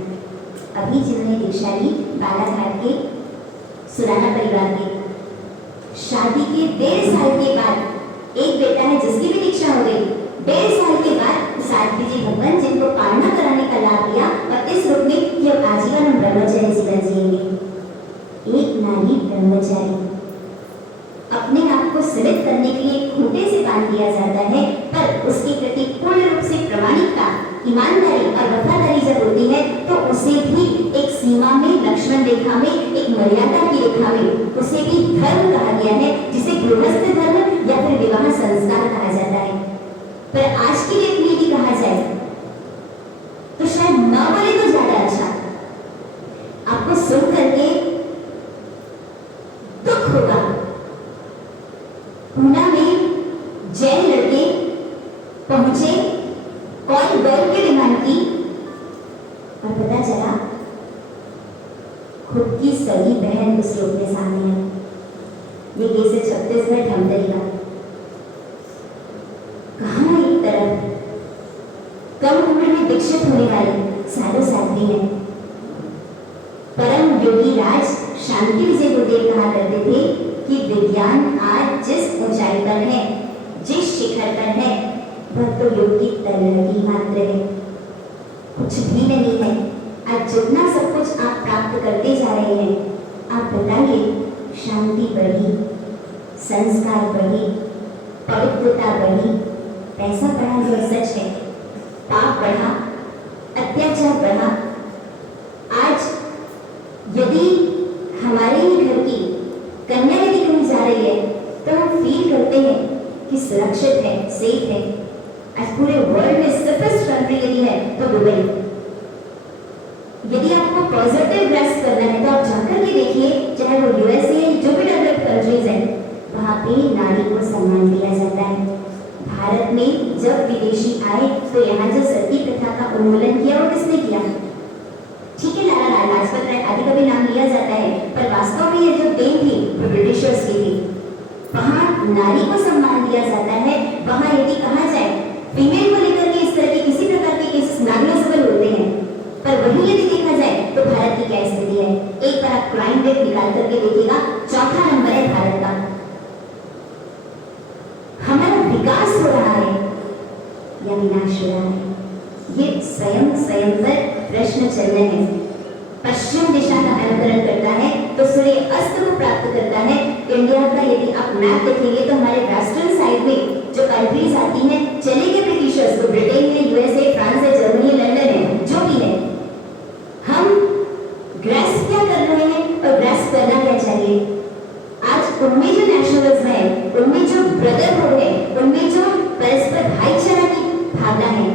अभी जिन्होंने दीक्षा ली बालाघाट के सुराना परिवार के, शादी के 1.5 साल के बाद एक बेटा है जिसकी भी दीक्षा हो गई। 1.5 साल के बाद साध्वी जी भगवान जिनको पालना कराने का लाभ दिया और इस रूप में कि अब आजीवन हम ब्रह्मचर्य जीवन जिएंगे। एक नारी ब्रह्मचारी अपने आप को सीमित करने के लिए खूंटे से बांध दिया जाता है, पर उसके प्रति पूर्ण रूप से प्रामाणिकता, ईमानदारी और वफादारी जब होती है तो उसे भी एक सीमा में, लक्ष्मण रेखा में, एक मर्यादा की रेखा में उसे भी धर्म कहा गया है, जिसे गृहस्थ धर्म या फिर विवाह संस्कार कहा जाता है। पर आज की डेट में यदि कहा जाए तो शायद न बोले तो ज्यादा अच्छा। आपको सुन करके दुख होगा। पूना में जैन लड़के पहुंचे, कॉल गर्ल की डिमांड की और पता चला खुद की सगी बहन उस रूप में सामने आई। ये केस है छत्तीसगढ़ धमतरी का। कहां एक तरफ कम उम्र में दीक्षित होने वाले साधु साध्वी हैं। परम योगी राज शांति विजय गुरुदेव कहा करते थे कि विज्ञान आज जिस ऊंचाई पर है, जिस शिखर पर है, वह तो योग की तलहटी मात्र है, कुछ भी नहीं है। आज जितना सब कुछ आप प्राप्त करते जा रहे हैं, आप बताइए, शांति बढ़ी, संस्कार बढ़ी, पवित्रता बढ़ी, पैसा बढ़ा यह सच है, पाप बढ़ा, अत्याचार बढ़ा। आज यदि हमारे ही घर की कन्या यदि कहीं जा रही है तो हम फील करते हैं कि सुरक्षित है, सेफ है। आज पूरे वर्ल्ड में सेफेस्ट कंट्री यदि है तो दुबई। यदि आपको पॉजिटिव ग्रास्प करना है तो आप जाकर के देखिए, चाहे वो यूएसए जो भी डेवलप्ड कंट्रीज हैं, वहां पे नारी को सम्मान दिया जाता है। भारत में जब विदेशी आए तो यहाँ जो सती प्रथा का उन्मूलन किया वो किसने किया? ठीक है, लाला लाजपत राय आदि का भी नाम लिया जाता है, पर वास्तव में ये जो देन थी वो ब्रिटिशर्स की थी। वहां नारी को सम्मान दिया जाता है। वहां यदि कहा जाए फीमेल को लेकर के इस तरह के किसी प्रकार के केसेस मैग्निफिसेबल होते हैं, पर वही यदि देखा जाए तो भारत की क्या स्थिति है? एक बार आप क्राइम रेट निकाल करके देखिएगा, 4था नंबर है भारत का। हमारा विकास हो रहा है या विनाश हो रहा है? ये स्वयं पर प्रश्न चिन्ह है। पश्चिम दिशा का अनुकरण करता है तो सूर्य अस्त को प्राप्त करता है। इंडिया का यदि आप मैप देखेंगे तो हमारे वेस्टर्न साइड में जो कंट्रीज आती हैं, चले गए ब्रिटिशर्स तो ब्रिटेन है, यूएसए, फ्रांस है, जर्मनी, लंदन है, जो भी है, हम ग्रास्प क्या कर रहे हैं और ग्रास्प करना क्या चाहिए? आज उनमें जो नेशनलिज्म है, उनमें जो ब्रदरहुड है, उनमें जो परस्पर भाईचारा की भावना है,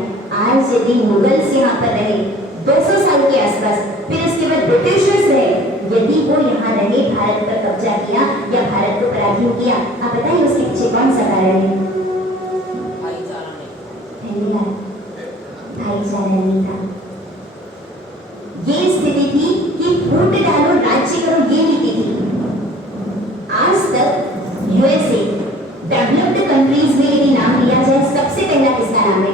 आज यदि मुगल्स यहाँ पर रहे 200 साल के आसपास, फिर उसके बाद ब्रिटिशर्स रहे, यदि वो यहाँ रहे, भारत पर कब्जा किया या भारत को पराधीन किया, आप बताइए उसके पीछे कौन सा कारण है? भाईचारा नहीं था। ये स्थिति थी कि फूट डालो राज्य करो, ये नीति थी। आज तक यूएसए डेवलप्ड कंट्रीज में यदि नाम लिया जाए, सबसे पहला किसका नाम है?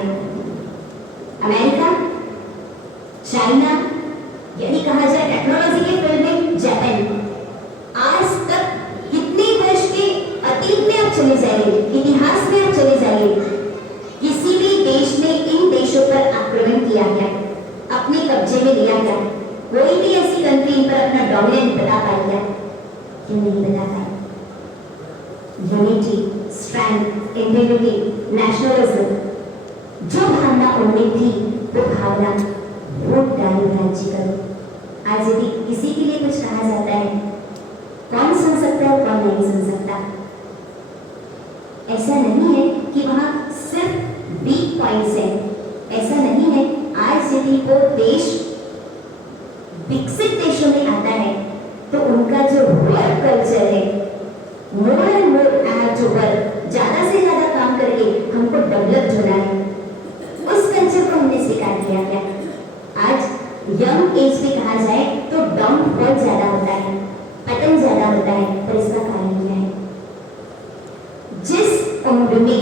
अमेरिका, चाइना, यदि कहा जाए टेक्नोलॉजी के फील्ड में जापान। आज तक कितने वर्ष के अतीत में आप चले जाइए, इतिहास में आप चले जाइए, किसी भी देश ने इन देशों पर आक्रमण किया गया, अपने कब्जे में लिया गया? कोई भी ऐसी कंट्री इन पर अपना डोमिनेंट बता पाई क्या? क्यों नहीं बता पाई? यूनिटी, स्ट्रेंथ, इंटीग्रिटी, नेशनलिज्म, जो भावना उनमें थी वो भावना वोट डालो राज्य करो। आज यदि किसी के लिए कुछ कहा जाता है, कौन सुन सकता है, कौन नहीं सुन सकता? ऐसा नहीं है कि वहां सिर्फ वीक पॉइंट्स हैं, ऐसा नहीं है। आज यदि वो देश विकसित देशों में आता है तो उनका जो वर्क कल्चर है, more and more I have to work, ज्यादा से ज्यादा काम करके हमको डेवलप होना है, उस कल्चर को हमने स्वीकार किया गया। आज यंग एज पे कहा जाए तो डाउनफॉल ज्यादा होता है, पतन ज्यादा होता है, पर इसका कारण क्या है? जिस उम्र में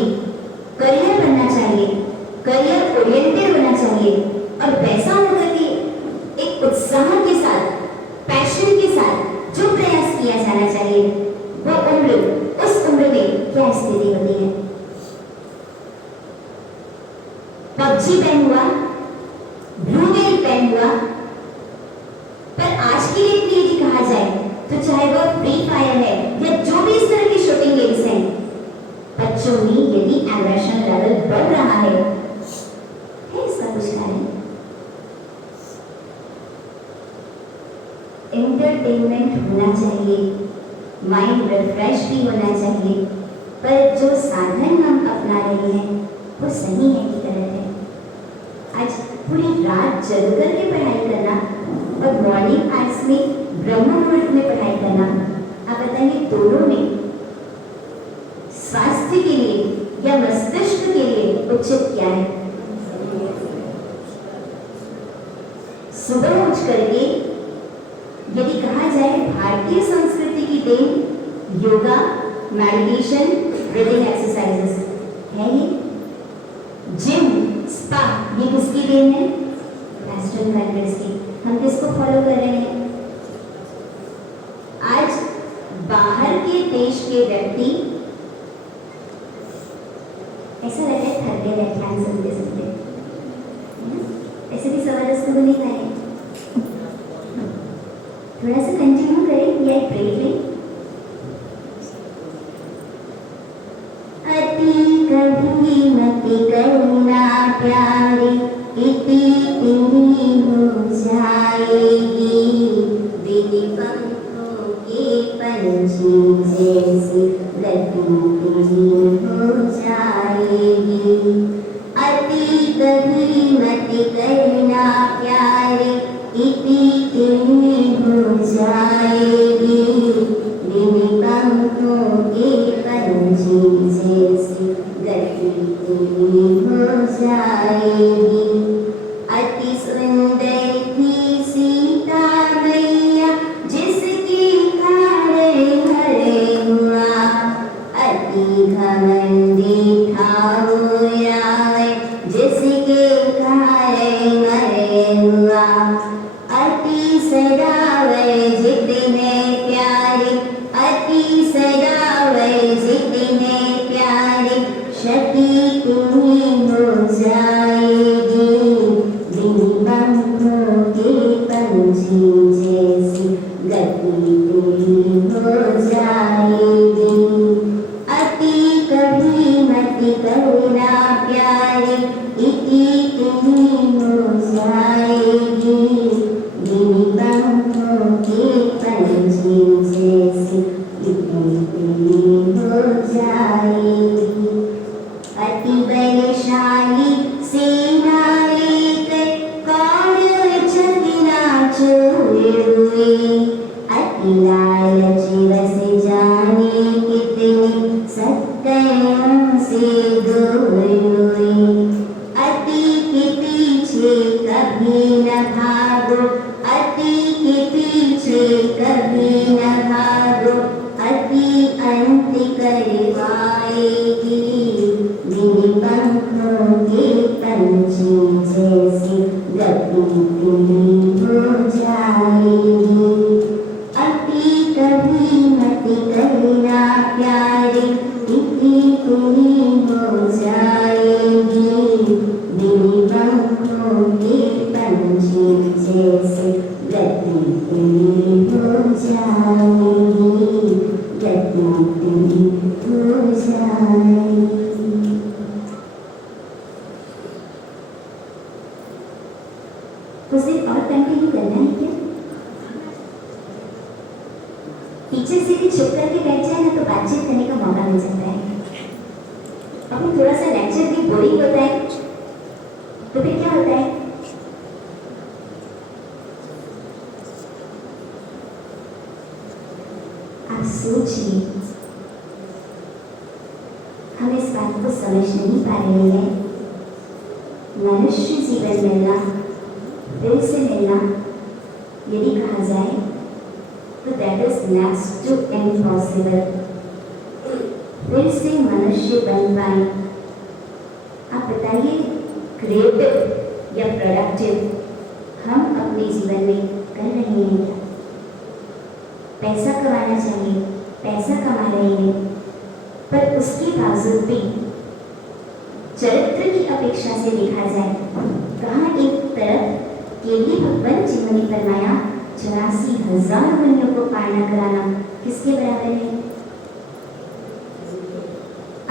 करियर बनना चाहिए, करियर ओरिएंटेड होना चाहिए और वैसा होकर के एक उत्साह के साथ, पैशन के साथ जो प्रयास किया जाना चाहिए, वो उम्र, उस उम्र में क्या स्थिति होती है? पबजी बैन हुआ, ब्लू वेल बैन हुआ, पर आज की डेट में यदि कहा जाए तो चाहे वो फ्री फायर है या जो भी इस तरह की शूटिंग गेम्स हैं, बच्चों में यदि एग्रेशन लेवल बढ़ रहा है इसका कुछ कारण? एंटरटेनमेंट होना चाहिए, माइंड रिफ्रेश भी होना चाहिए, पर जो साधन हम अपना रहे हैं वो सही है कि गलत है? आज पूरी रात जग करके पढ़ाई करना और मॉर्निंग आवर्स में ब्रह्म मुहूर्त में पढ़ाई करना, आप बताइए दोनों में स्वास्थ्य के लिए या मस्तिष्क के लिए उचित क्या है? सुबह उठ करके यदि कहा जाए भारतीय संस्कृति की देन योगा, मेडिटेशन, ब्रीदिंग एक्सरसाइजेस है। ये जिम, स्पा, ये किसकी देन है? वेस्टर्न कंट्रीज की। हम किसको फॉलो कर रहे हैं? आज बाहर के देश के व्यक्ति, ऐसा लगता है थक गए व्याख्यान सुनते सुनते, ऐसे भी जबरदस्त तो नहीं खाए, थोड़ा सा कंटिन्यू करें या एक ब्रेक लें? अति कभी मत करना प्यारे, इति तेरी हो जाएगी, बिन पंखों के पंछी जैसी गति तेरी हो जाएगी। अति कभी मत करना प्यारे, इति तेरी हो जाएगी, बिन पंखों के पंछी जैसी गति तेरी हो जाएगी। अति सुंदर थी सीता मैया, जिसके कारण हरे हुआ, अति घमंडी था वो रावण, जिसके कारण हरे हुआ। अति सदावर जितने प्यारे, अति सदावर जितने प्यारे, शक्ति तुम्हें हो जाएगी, बिन पंखों के पंछी जैसी गति तेरी हो जाएगी। अति कभी मत करना प्यारे, इति तेरी हो जाएगी, बिन पंखों के पंछी जैसी गति तेरी हो जाएगी। अति बलशाली सेना लेकर कौरव चकना चूर हुए, अति लालच बस जाने कितने सत्कर्मों से दूर हुए। अति के पीछे कभी न भागो, अति के पीछे कभी न भागो, अति अंत करवाएगी, बिन पंखों के पंछी जैसी गति तेरी हो जाएगी। अति कभी मत करना प्यारे, इति तेरी हो जाएगी, बिन पंखों के पंछी जैसी गति तेरी हो जाएगी, गति तेरी हो जाएगी। कुछ देर और कंटिन्यू करना है क्या? टीचर से भी चुप करके बैठ जाए ना तो बातचीत करने का मौका मिल सकता है। अब थोड़ा सा लेक्चर भी बोरिंग होता है तो फिर क्या होता है? आप सोचिए, हम इस बात को समझ नहीं पा रहे हैं। मनुष्य जीवन मिलना, दिल से मिलना यदि कहा जाए तो that is next to impossible. फिर से मनुष्य बन पाए। आप बताइए, क्रिएटिव या प्रोडक्टिव हम अपने जीवन में कर रहे हैं क्या? पैसा कमाना चाहिए, पैसा कमा रहे हैं, पर उसके बावजूद भी चरित्र की अपेक्षा से देखा जाए, कहाँ एक तरफ केवली भगवान जिन्होंने फरमाया 84,000 योनियों को पालना कराना किसके बराबर है?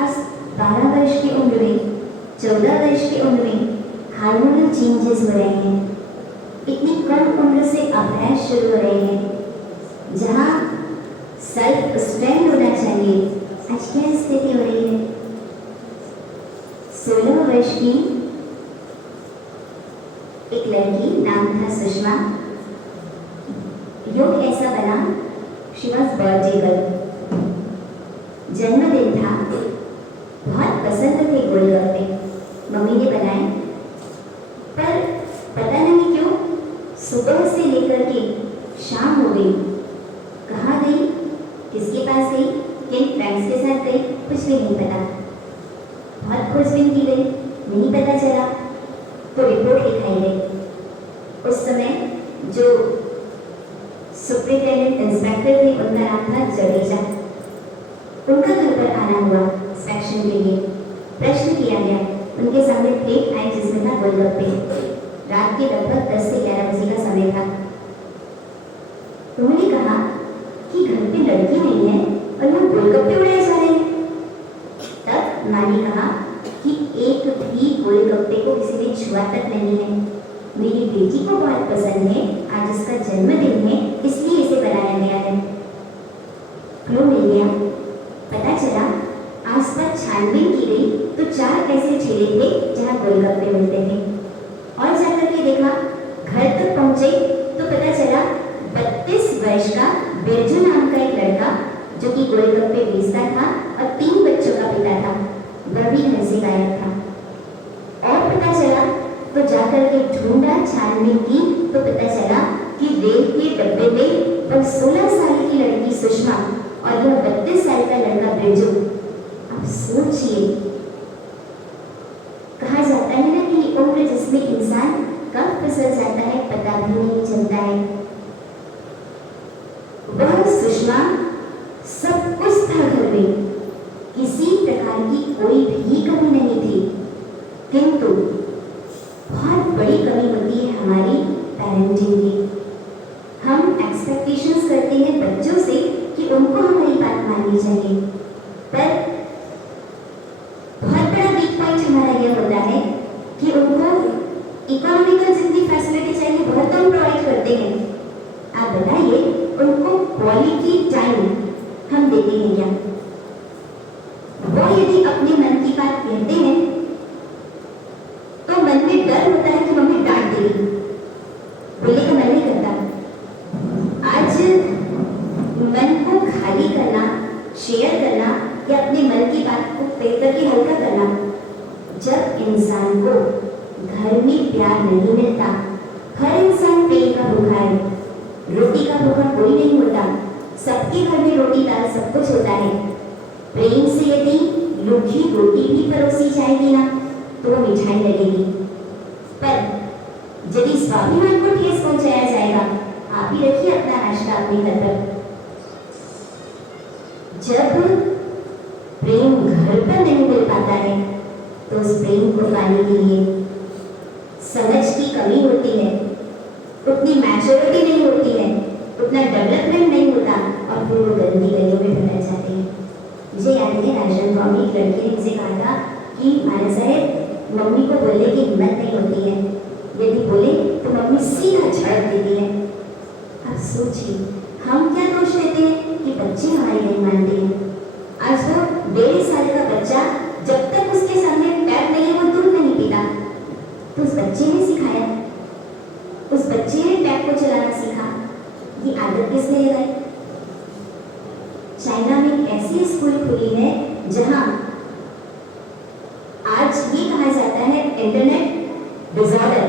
आज 12 वर्ष की उम्र में, 14 वर्ष की उम्र में हार्मोनल चेंजेस हो रहे हैं। इतनी कम उम्र से अभ्यास शुरू हो रहे हैं, जहाँ सेल्फ स्टैंड होना चाहिए, आज क्या स्थिति हो रही है? 16 वर्ष की एक लड़की, नाम था सुषमा, योग ऐसा बना, शी वॉज बर्थडे गर्ल, जन्मदिन था, बहुत पसंद थे गोलगप्पे, मम्मी ने बनाए, पर पता नहीं क्यों सुबह से लेकर के शाम हो गई, कहाँ गई, किसके पास गई, किन फ्रेंड्स के साथ गई, कुछ भी नहीं पता। बहुत खोजबीन की गई, नहीं पता चला, तो रिपोर्ट लिखाई गई। उस समय जो सुपरिटेंडेंट इंस्पेक्टर थे, उनका नाम था जडेजा। उनका घर पर आना हुआ इंस्पेक्शन के लिए। प्रश्न किया गया, उनके सामने प्लेट आई जिसमें था गोलगप्पे। रात के लगभग 10 से 11 बजे का समय था। उन्होंने कहा कि घर पे लड़की नहीं है और वो गोलगप्पे उड़ाए जा रहे हैं। तब माँ ने कहा कि एक भी गोलगप्पे को किसी ने छुआ तक नहीं है, मेरी बेटी को बहुत पसंद है, आज इसका जन्मदिन है, इसलिए इसे बनाया गया है। क्लू मिल गया। पता चला आसपास छानबीन की गई तो 4 ऐसे ठेले थे जहाँ गोलगप्पे मिलते थे, और जाकर के देखा, घर तक पहुंचे तो पता चला 32 वर्ष का बिरजू नाम का एक लड़का, जो कि गोलगप्पे बेचता था और 3 बच्चों का पिता था, वह भी घर से गायब था। और पता चला तो जाकर के ढूंढा, छानबीन की तो पता चला कि रेल के डब्बे में पर 16 साल की लड़की सुषमा और यह 32 साल का लड़का बिरजू। अब सोचिए, कहा जाता है ना कि उम्र जिसमें इंसान कब फिसल जाता है पता भी नहीं चलता है। वह सुषमा सब कुछ था घर में, किसी प्रकार की कोई भी कमी नहीं थी, किंतु बहुत बड़ी कमी होती है हमारी पेरेंटिंग की। हम एक्सपेक्टेशंस करते हैं बच्चों से कि उनको हमारी बात माननी चाहिए, पर बहुत बड़ा वीक पॉइंट हमारा यह होता है कि उनको इकोनॉमिकल जितनी फैसिलिटी चाहिए वह तो हम प्रोवाइड करते हैं। आप बताइए, उनको क्वालिटी टाइम हम देते हैं क्या? वो यदि अपने मन की बात कहते हैं तो मन में डर होता है कि मम्मी डांट देगी, बोलने का मन नहीं करता। आज मन को खाली करना, शेयर करना या अपने मन की बात को पेट करके हल्का करना, जब इंसान को घर में प्यार नहीं मिलता, हर इंसान प्रेम का भूखा है, रोटी का भूखा कोई नहीं होता, सबके घर में रोटी दाल सब कुछ होता है। प्रेम से यदि रूखी रोटी भी परोसी जाएगी ना तो मिठाई लगेगी, पर यदि स्वाभिमान को ठेस पहुंचाया जाएगा, आप ही रखिए अपना नाश्ता अपने घर पर। जब प्रेम घर पर नहीं मिल पाता है तो उस प्रेम को पाने के लिए समझ की कमी होती है, उतनी मैच्योरिटी नहीं होती है, उतना डेवलपमेंट नहीं होता, और फिर वो गंदी गलियों में भटक जाते हैं। मुझे याद है राजन गाँव में एक लड़की ने मुझसे कहा था कि महाराज साहब, मम्मी को बोलने की हिम्मत नहीं होती है, यदि बोले तो मम्मी सीधा झड़क देती है। अब सोचिए, हम क्या दोष देते हैं कि बच्चे हमारी नहीं मानते हैं। आज वो 1.5 साल का बच्चा, जब तक उसके सामने टैब नहीं है वो दूध नहीं पीता, तो उस बच्चे ने सिखाया, उस बच्चे ने टैब को चलाना सीखा। ये आदत किसने लगाई? चाइना में एक ऐसी स्कूल खुली है जहां आज ये कहा जाता है इंटरनेट डिसऑर्डर,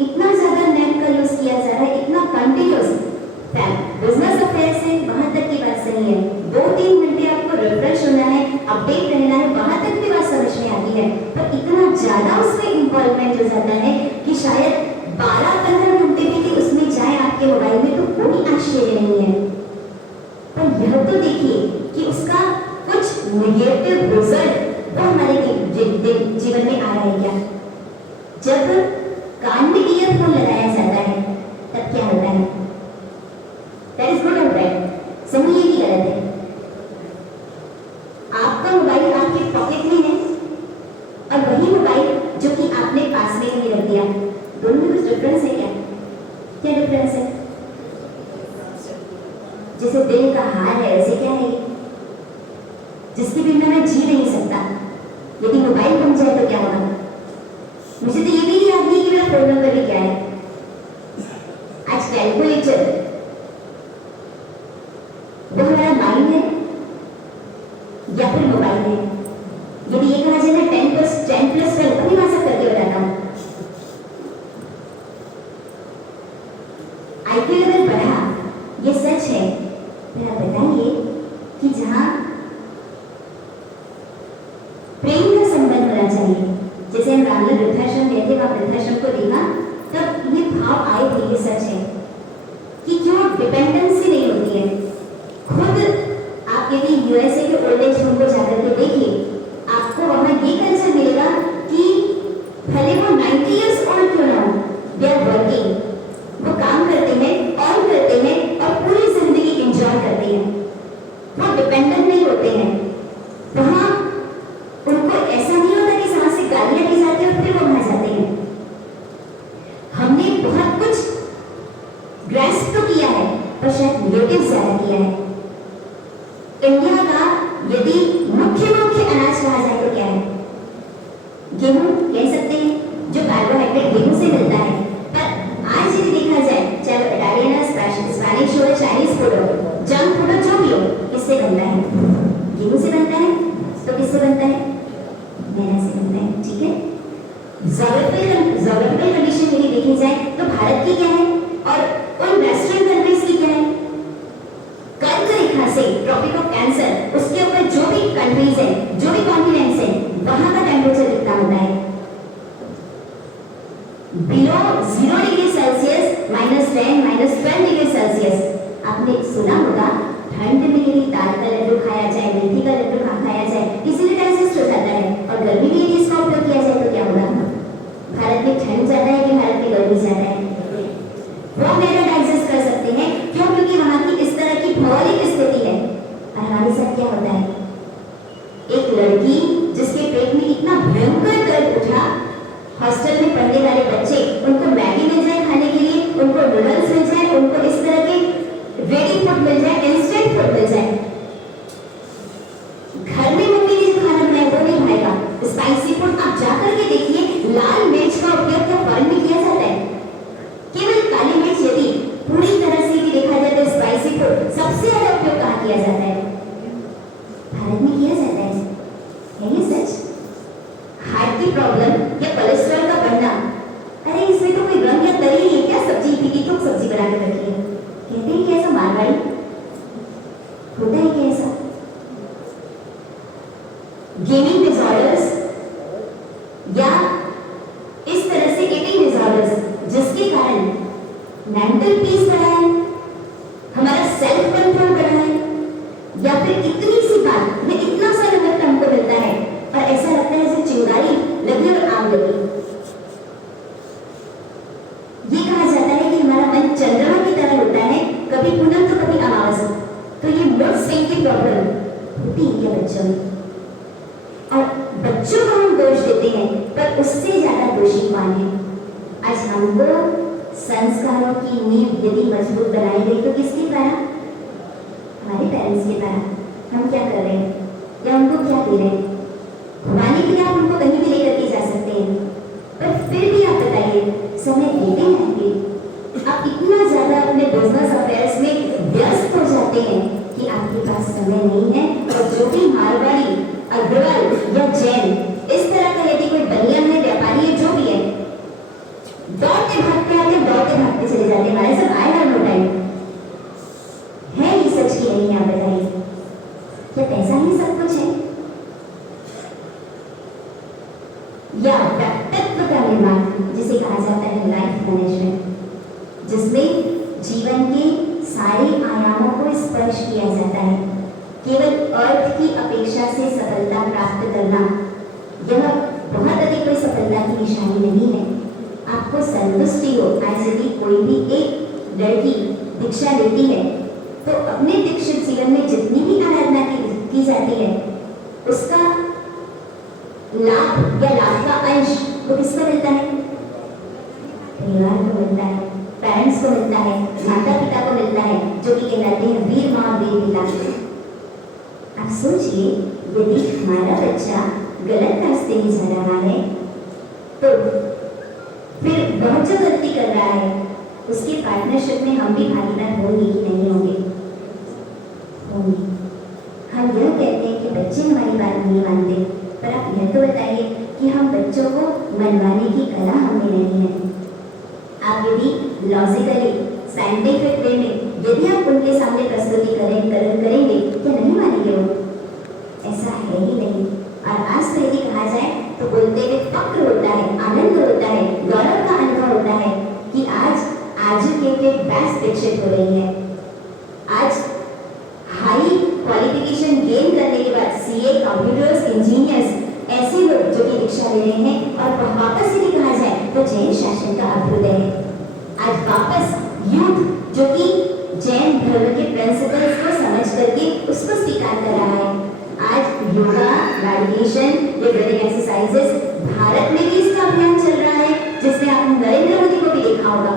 इतना ज्यादा नेट का यूज किया जा रहा है, इतना कंटिन्यूस। बिजनेस अफेयर्स है, वहां तक की बात सही है, 2-3 घंटे आपको रिफ्रेश होना है, अपडेट रहना है, वहां तक भी बात समझ में आती है, पर इतना ज्यादा उसमें इन्वॉल्वमेंट हो जाता है कि शायद 12-15 घंटे भी उसमें जाए आपके मोबाइल में तो कोई आश्चर्य नहीं है। पर यह तो देखिए कि उसका कुछ नेगेटिव रिजल्ट वो हमारे जीवन में आ रहा है क्या? जब कान में ईयरफोन लगाया जाता है तब क्या होता है? दैट इज गुड और बैड, सही है कि गलत है? आपका मोबाइल आपके पॉकेट में है और वही मोबाइल जो कि आपने पास में कहीं रख दिया, दोनों में कुछ डिफरेंस है क्या? क्या डिफरेंस है? जैसे दिल का हाल है वैसे क्या है, जिसके बिना मैं जी नहीं सकता, यदि मोबाइल बन जाए तो क्या होगा? मुझे तो ये भी नहीं याद नहीं कि मेरा फोन नंबर भी क्या है। आज कैलकुलेटर वो हमारा माइंड है या फिर मोबाइल है? यदि ये कहा जाए ना 10+10 अपनी भाषा करके बताता हूँ, आईक्यू लेवल बढ़ा, ये सच है। पर आप बताइए कि जहां प्रेम का संबंध होना चाहिए, जैसे हम रामलला वृद्धाश्रम गए थे, वहां वृद्धाश्रम को देखा तब ये भाव आए थे, ये सच है कि क्यों डिपेंडेंसी नहीं होती है। खुद आप यदि यूएसए के ओल्ड एज होम को जाकर के देखिए, आपको वहां ये कल्चर मिलेगा कि भले वो 90 इयर्स ओल्ड क्यों ना हो, दे आर वर्किंग, वो काम करते हैं, अर्न करते हैं और पूरी जिंदगी एंजॉय करते हैं, वो डिपेंडेंट नहीं होते हैं। वहां उनको ऐसा नहीं होता कि समाज से गालियां दी जाती है और फिर वो वहां जाते हैं। हमने बहुत कुछ ग्रेस्प तो किया है पर शायद नेगेटिव ज्यादा किया है। इंडिया का यदि मुख्य अनाज कहा जाए तो क्या है? गेहूं कह सकते हैं, जो कार्बोहाइड्रेट गेहूं से मिलता है। पर आज यदि देखा जाए, चाहे वो इटालियन हो, स्पेनिश हो, चाइनीज फूड हो, जंक फूड हो, जो भी हो, किससे बनता है? गेहूं से बनता है। तो किससे बनता है? मैदा से बनता है। ठीक है, जोग्राफिकल कंडीशन यदि देखी जाए तो भारत की क्या है और उन वेस्टर्न कंट्रीज की क्या है? कर्क रेखा से ट्रॉपिक ऑफ कैंसर, उसके ऊपर जो भी कंट्रीज है, जो भी कॉन्टिनेंट्स है, वहां का टेम्परेचर कितना होता है? Below 0 degree Celsius, -10, -12 degree Celsius. आपने सुना होगा ठंड में यदि दाल का लड्डू खाया जाए, मेथी का लड्डू खाया जाए, इसीलिए डाइजेस्ट हो जाता है। और गर्मी में यदि इसका उपयोग किया जाए तो क्या होगा? भारत में ठंड ज्यादा है कि भारत में गर्मी ज्यादा है? वो मेरा डाइजेस्ट कर सकते हैं, क्यों? क्योंकि वहां की इस तरह की भौगोलिक स्थिति है। और हमारे साथ क्या होता है? एक लड़की जिसके पेट में इतना भयंकर दर्द उठा, हॉस्टल में पढ़ने वाले बच्चे, उनको मैगी मिल जाए खाने के लिए, उनको नूडल्स मिल जाए, उनको इस तरह के रेडी फूड मिल जाए, इंस्टेंट फूड मिल जाए, घर में मम्मी ने जो खाना बनाया वो नहीं खाएगा। स्पाइसी फूड आप जाकर के देखिए, लाल मिर्च का उपयोग क्या फॉरेन में किया जाता है? केवल काली मिर्च। यदि पूरी तरह से भी देखा जाए तो स्पाइसी फूड सबसे ज्यादा उपयोग कहाँ किया जाता है? भारत में किया जाता है ये सच? हार्ट की प्रॉब्लम या कोलेस्ट्रॉल का बढ़ना, अरे इसमें तो कोई रंग या तरी नहीं है क्या? सब्जी फीकी तो सब्जी बना के रखी है, कहते हैं कि ऐसा मारवाड़ी होता है कि ऐसा? गेमिंग डिसऑर्डर्स या इस तरह से ईटिंग डिसऑर्डर्स, जिसके कारण मेंटल पीस बढ़ा है, हमारा सेल्फ कंट्रोल बढ़ा है, या फिर इतनी सी बात में इतना सारा वक्त हमको मिलता है और ऐसा लगता है जैसे चिंगारी लगी और आग लगी। ये कहा जाता है कि हमारा मन चंद्रमा की तरह होता है, कभी पूनम तो कभी अमावस्या। तो ये मूड स्विंग की प्रॉब्लम होती है क्या बच्चों में? और बच्चों को हम दोष देते हैं, पर उससे ज्यादा दोषी कौन है? आज हमको संस्कारों की नींव यदि मजबूत बनाई गई तो किसके द्वारा? हमारे पेरेंट्स के द्वारा। हम क्या कर रहे हैं या उनको क्या दे रहे हैं? घुमाने के लिए आप उनको कहीं भी लेकर के जा सकते हैं, पर फिर भी आप बताइए, समय देते हैं फिर? आप इतना ज्यादा अपने बिजनेस अफेयर्स में व्यस्त हो जाते हैं कि आपके पास समय नहीं है। और जो भी मारवाड़ी, अग्रवाल या जैन, इस तरह का यदि कोई बनिया है, व्यापारी है, जो भी है, दौड़ते भागते आते, दौड़ते भागते चले जाते हैं। हमारे सब आए हर नो टाइम है, ये सच की नहीं? आप बताइए, क्या पैसा ही सब कुछ है? या व्यक्तित्व का निर्माण, जिसे कहा जाता है लाइफ मैनेजमेंट, जिसमें जीवन के सारे आयामों को स्पर्श किया जाता है। केवल अर्थ की अपेक्षा से सफलता प्राप्त करना यह बहुत अधिक कोई सफलता की निशानी नहीं है। आपको संतुष्टि हो। आज यदि कोई भी एक लड़की दीक्षा लेती है तो अपने दीक्षित जीवन में जितनी भी आराधना की जाती है उसका लाभ या लाभ का अंश वो किसको मिलता है? परिवार को मिलता है, पेरेंट्स को मिलता है, माता पिता को मिलता है, जो कि कहलाते हैं वीर माँ वीर पिता। आप सोचिए, यदि हमारा बच्चा गलत रास्ते में जा रहा है तो फिर वह जो गलती कर रहा है उसकी पार्टनरशिप में हम भी भागीदार होंगे कि नहीं होंगे? होंगे। हम यह कहते हैं कि बच्चे हमारी बात नहीं मानते, पर आप यह तो बताइए कि हम बच्चों को मनवाने की कला हमें नहीं है। आप यदि लॉजिकली साइंटिफिक वे में यदि आप उनके सामने प्रस्तुतिकरण करेंगे क्या नहीं मानेंगे वो? ऐसा है ही नहीं। और आज तो यदि कहा जाए तो बोलते हुए फक्र होता है, आनंद होता है, गौरव का अनुभव होता है कि आज एजुकेटेड बैच दीक्षित हो रही है। आज हाई क्वालिफिकेशन गेन करने के बाद सीए, कंप्यूटर्स, इंजीनियर्स ऐसे लोग जो कि दीक्षा ले रहे हैं। और वापस यदि कहा जाए तो जैन शासन का अभ्युदय है। आज वापस यूथ जो कि जैन धर्म के प्रिंसिपल्स को समझ करके उसको स्वीकार कर रहा है। आज योगा, मेडिटेशन, ये ब्रीदिंग एक्सरसाइजेस, भारत में भी इसका अभियान चल रहा है, जिसमें आपने नरेंद्र मोदी को भी देखा होगा।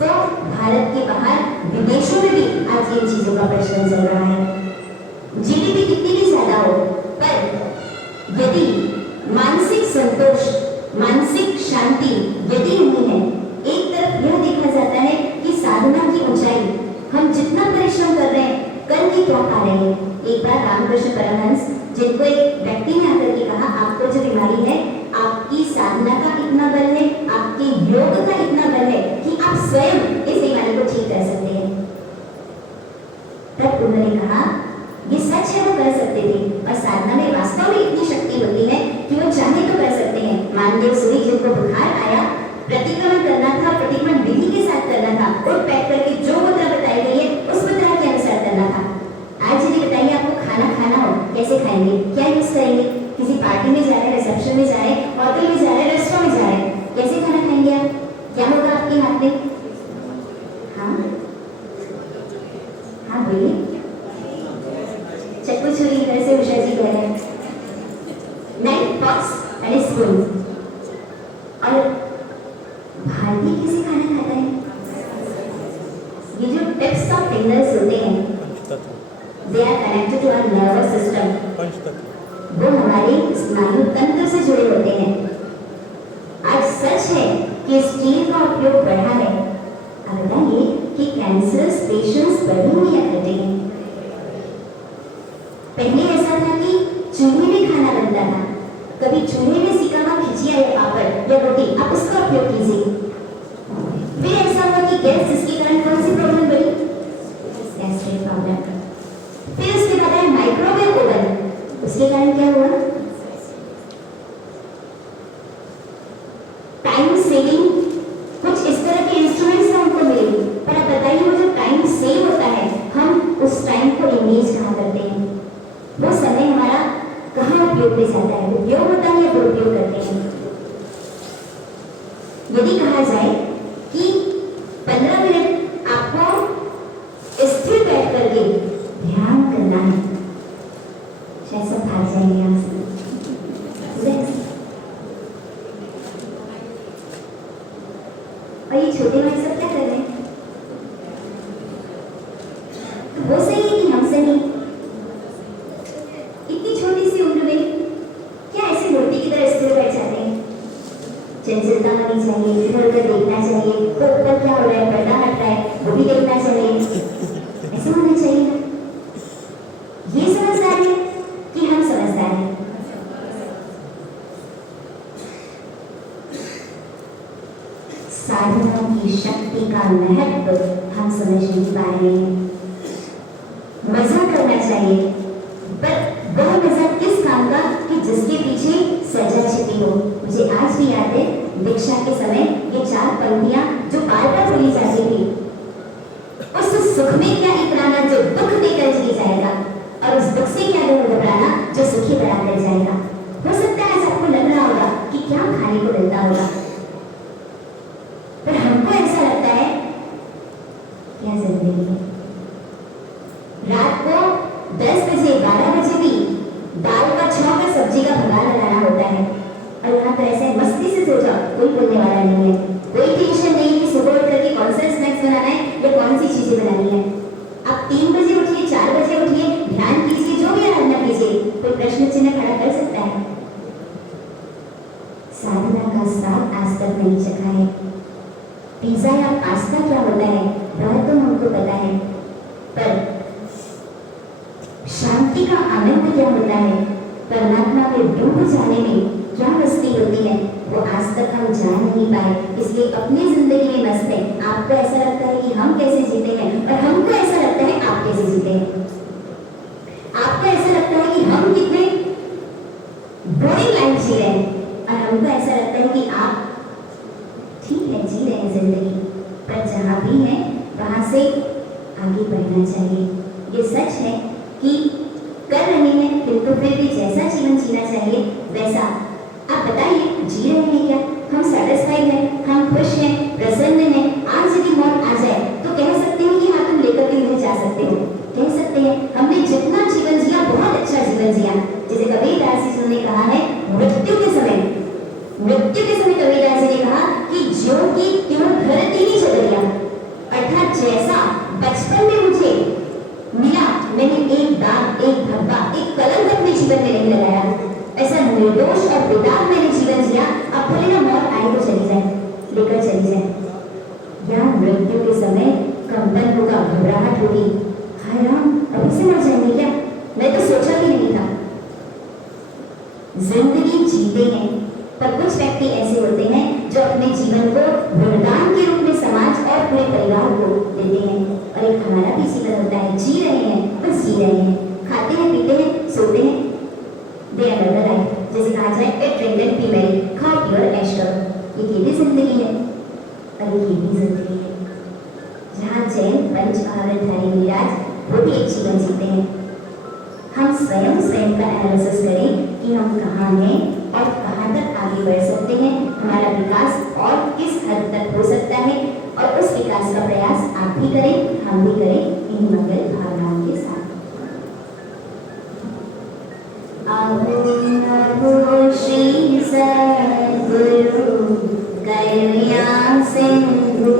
तो भारत के बाहर विदेशों में भी आज इन चीजों का प्रचलन चल रहा है। जीडीपी कितनी भी ज्यादा हो, पर यदि मानसिक संतोष, मानसिक शांति यदि नहीं है, एक तरफ यह देखा जाता है कि साधना की ऊंचाई, हम जितना परिश्रम कर रहे हैं कल की क्या खा रहे हैं। एक बार रामकृष्ण परमहंस, जिनको एक व्यक्ति ने आकर के कहा आपको जो बीमारी है, आपकी साधना का इतना बल है, आपके योग का इतना बल है कि आप स्वयं इस बीमारी को ठीक कर सकते हैं। तब उन्होंने कहा ये सच है, वो कर सकते थे, और साधना में वास्तव में इतनी शक्ति होती है कि वो चाहे तो कर सकते हैं। मानदेव सूरी, जिनको बुखार आया, प्रतिक्रमण करना था, प्रतिक्रमण विधि के साथ करना था, उठ बैठ करके जो मुद्रा बताई गई है उस मुद्रा के अनुसार करना था। आज यदि बताइए आपको खाना खाना हो, कैसे खाएंगे? क्या यूज करेंगे? किसी पार्टी में जा रहे हैं, रिसेप्शन में जा रहे हैं, होटल में जा रहे हैं, रेस्टोरेंट में जा रहे हैं, कैसे खाना खाएंगे आप? क्या होगा आपके हाथ में? हाँ हाँ बोलिए। चक्कू छुरी घर से उषा जी कह रहे हैं, नाइफ, फॉक्स एंड स्पून। और भारतीय कैसे खाना खाता है? ये जो टिप्स ऑफ फिंगर्स होते हैं, they are connected to our nervous system, वो हमारे स्नायु तंत्र से जुड़े होते हैं। आज सच है कि स्टील का उपयोग बढ़ा है। अब बताइए कि कैंसरस पेशेंट्स बढ़े या घटे हैं? पहले ऐसा था कि चूल्हे में खाना बनता था, कभी चूल्हे में सीखा हुआ खिचिया या पापड़ या रोटी, आप उसका उपयोग कीजिए। फिर ऐसा हुआ कि गैस, जिसके कारण कौन सी प्रॉब्लम बढ़ी? Gastric problem. फिर उसके बाद है माइक्रोवेव ओवन, उसके कारण क्या हुआ? टाइम सेविंग, कुछ इस तरह के इंस्ट्रूमेंट्स हमको मिले। पर आप बताइए वो जो टाइम सेव होता है, हम उस टाइम को इमेज कहाँ करते हैं? वो समय हमारा कहाँ उपयोग में जाता है? उपयोग होता है या दुरुपयोग करते हैं? यदि कहा जाए कि 15 मिनट आपको स्थिर बैठ करके ध्यान करना है, शायद सब भाग जाएंगे यहाँ से। और ये छोटे भाई सब क्या कर रहे हैं? तो वो सही है कि हम सही? इतनी छोटी सी उम्र में क्या ऐसे मूर्ति की तरह स्थिर बैठ जाते हैं? चंचलता होनी चाहिए, इधर उधर देखना चाहिए, तो ऊपर क्या हो रहा है, पर्दा हट रहा है, वो भी देखना चाहिए, ऐसा होना चाहिए ना? ये समझदार है कि हम समझदार हैं? साधना की शक्ति का महत्व हम समझ नहीं पा रहे हैं। मजा करना चाहिए, पर वह मजा किस काम का कि जिसके पीछे सजा छिपी हो। मुझे आज दीक्षा के समय ये 4 पंक्तियां जो बार बार बोली जाती थी, उस सुख में क्या इतराना जो दुख देकर जी जाएगा, और उस दुख से क्या घबराना जो सुखी बनाकर जाएगा। हो सकता है आपको लग रहा होगा कि क्या खाने को मिलता होगा, पर हमको ऐसा लगता है क्या जिंदगी है। रात को 10 बजे 12 बजे भी दाल का छौंक और सब्जी का भगार लगाना होता है, और यहाँ पर ऐसे मस्ती से सो जाओ, कोई बोलने वाला नहीं है, कोई टेंशन नहीं कि सुबह उठ करके कौन सा स्नैक्स बनाना है या कौन सी चीजें बनानी है। आप 3 बजे उठिए, 4 बजे उठिए, ध्यान कीजिए, जो भी आराधना कीजिए, कोई प्रश्न चिन्ह खड़ा कर सकता है। साधना का स्वाद आज तक नहीं चखा है। पिज्जा या पास्ता क्या होता है वह तो हमको पता है, पर शांति का आनंद क्या होता है, परमात्मा में डूब जाने में क्या मस्ती होती है, वो आज तक हम जान नहीं पाए। इसलिए अपनी जिंदगी में मस्त है। आपको ऐसा लगता है कि हम कैसे जीते हैं, और हमको ऐसा लगता है आप कैसे जीते हैं। आपको ऐसा लगता है कि हम कितने बोरिंग लाइफ जी रहे हैं, और हमको ऐसा लगता है कि आप ठीक है जी रहे हैं जिंदगी, पर जहाँ भी है वहां से आगे बढ़ना चाहिए। ये सच है कि कर रहे हैं, किंतु फिर भी जैसा जीवन जीना चाहिए वैसा। आप बताइए जी रहे हैं क्या, हम सेटिस्फाइड हैं, हम खुश हैं, प्रसन्न हैं। आज यदि मौत आ जाए तो कह सकते हैं कि हाँ तुम लेकर के नहीं जा सकते हो, कह सकते हैं हमने जितना जीवन जिया बहुत अच्छा जीवन जिया। जैसे कबीरदास जी ने कहा है, मृत्यु के समय कबीरदास जी ने कहा कि ज्यों की त्यों धरती ही चलिया, अर्थात जैसा बचपन में मुझे मिला, मैंने एक दाग, एक धब्बा, एक कलंक अपने जीवन में नहीं लगाया, ऐसा निर्दोष और बेदाग मैंने जीवन जिया। अब भले ना मौत आए तो चली जाए, लेकर चली जाए, या मृत्यु के समय कंपन होगा, घबराहट होगी, हाय राम अभी से मर जाएंगे क्या, मैं तो सोचा भी नहीं था। जिंदगी जीते हैं, पर कुछ व्यक्ति ऐसे होते हैं जो अपने जीवन को वरदान के रूप में समाज और पूरे परिवार को देते हैं, और एक हमारा भी जीवन होता है, जी रहे हैं, बस जी रहे हैं, खाते हैं, पीते हैं, सोते हैं, दे अनदर लाइफ। जैसे कहा जाए इट ड्रिंक एंड बी मेरी, खाओ पियो और ऐश करो। ये भी जिंदगी है, और ये भी जिंदगी है जहाँ जैन पंच महावरधारी गिरिराज वो भी एक जीवन जीते हैं। हम स्वयं का एनालिसिस करें कि हम कहाँ हैं और कहाँ तक आगे बढ़ सकते हैं, हमारा विकास और किस हद तक हो सकता है, और उस विकास का प्रयास आप भी करें, हम भी करें, इन मंगल भावनाओं के साथ। आहो श्री सद्गुरु करुणा सिंधु।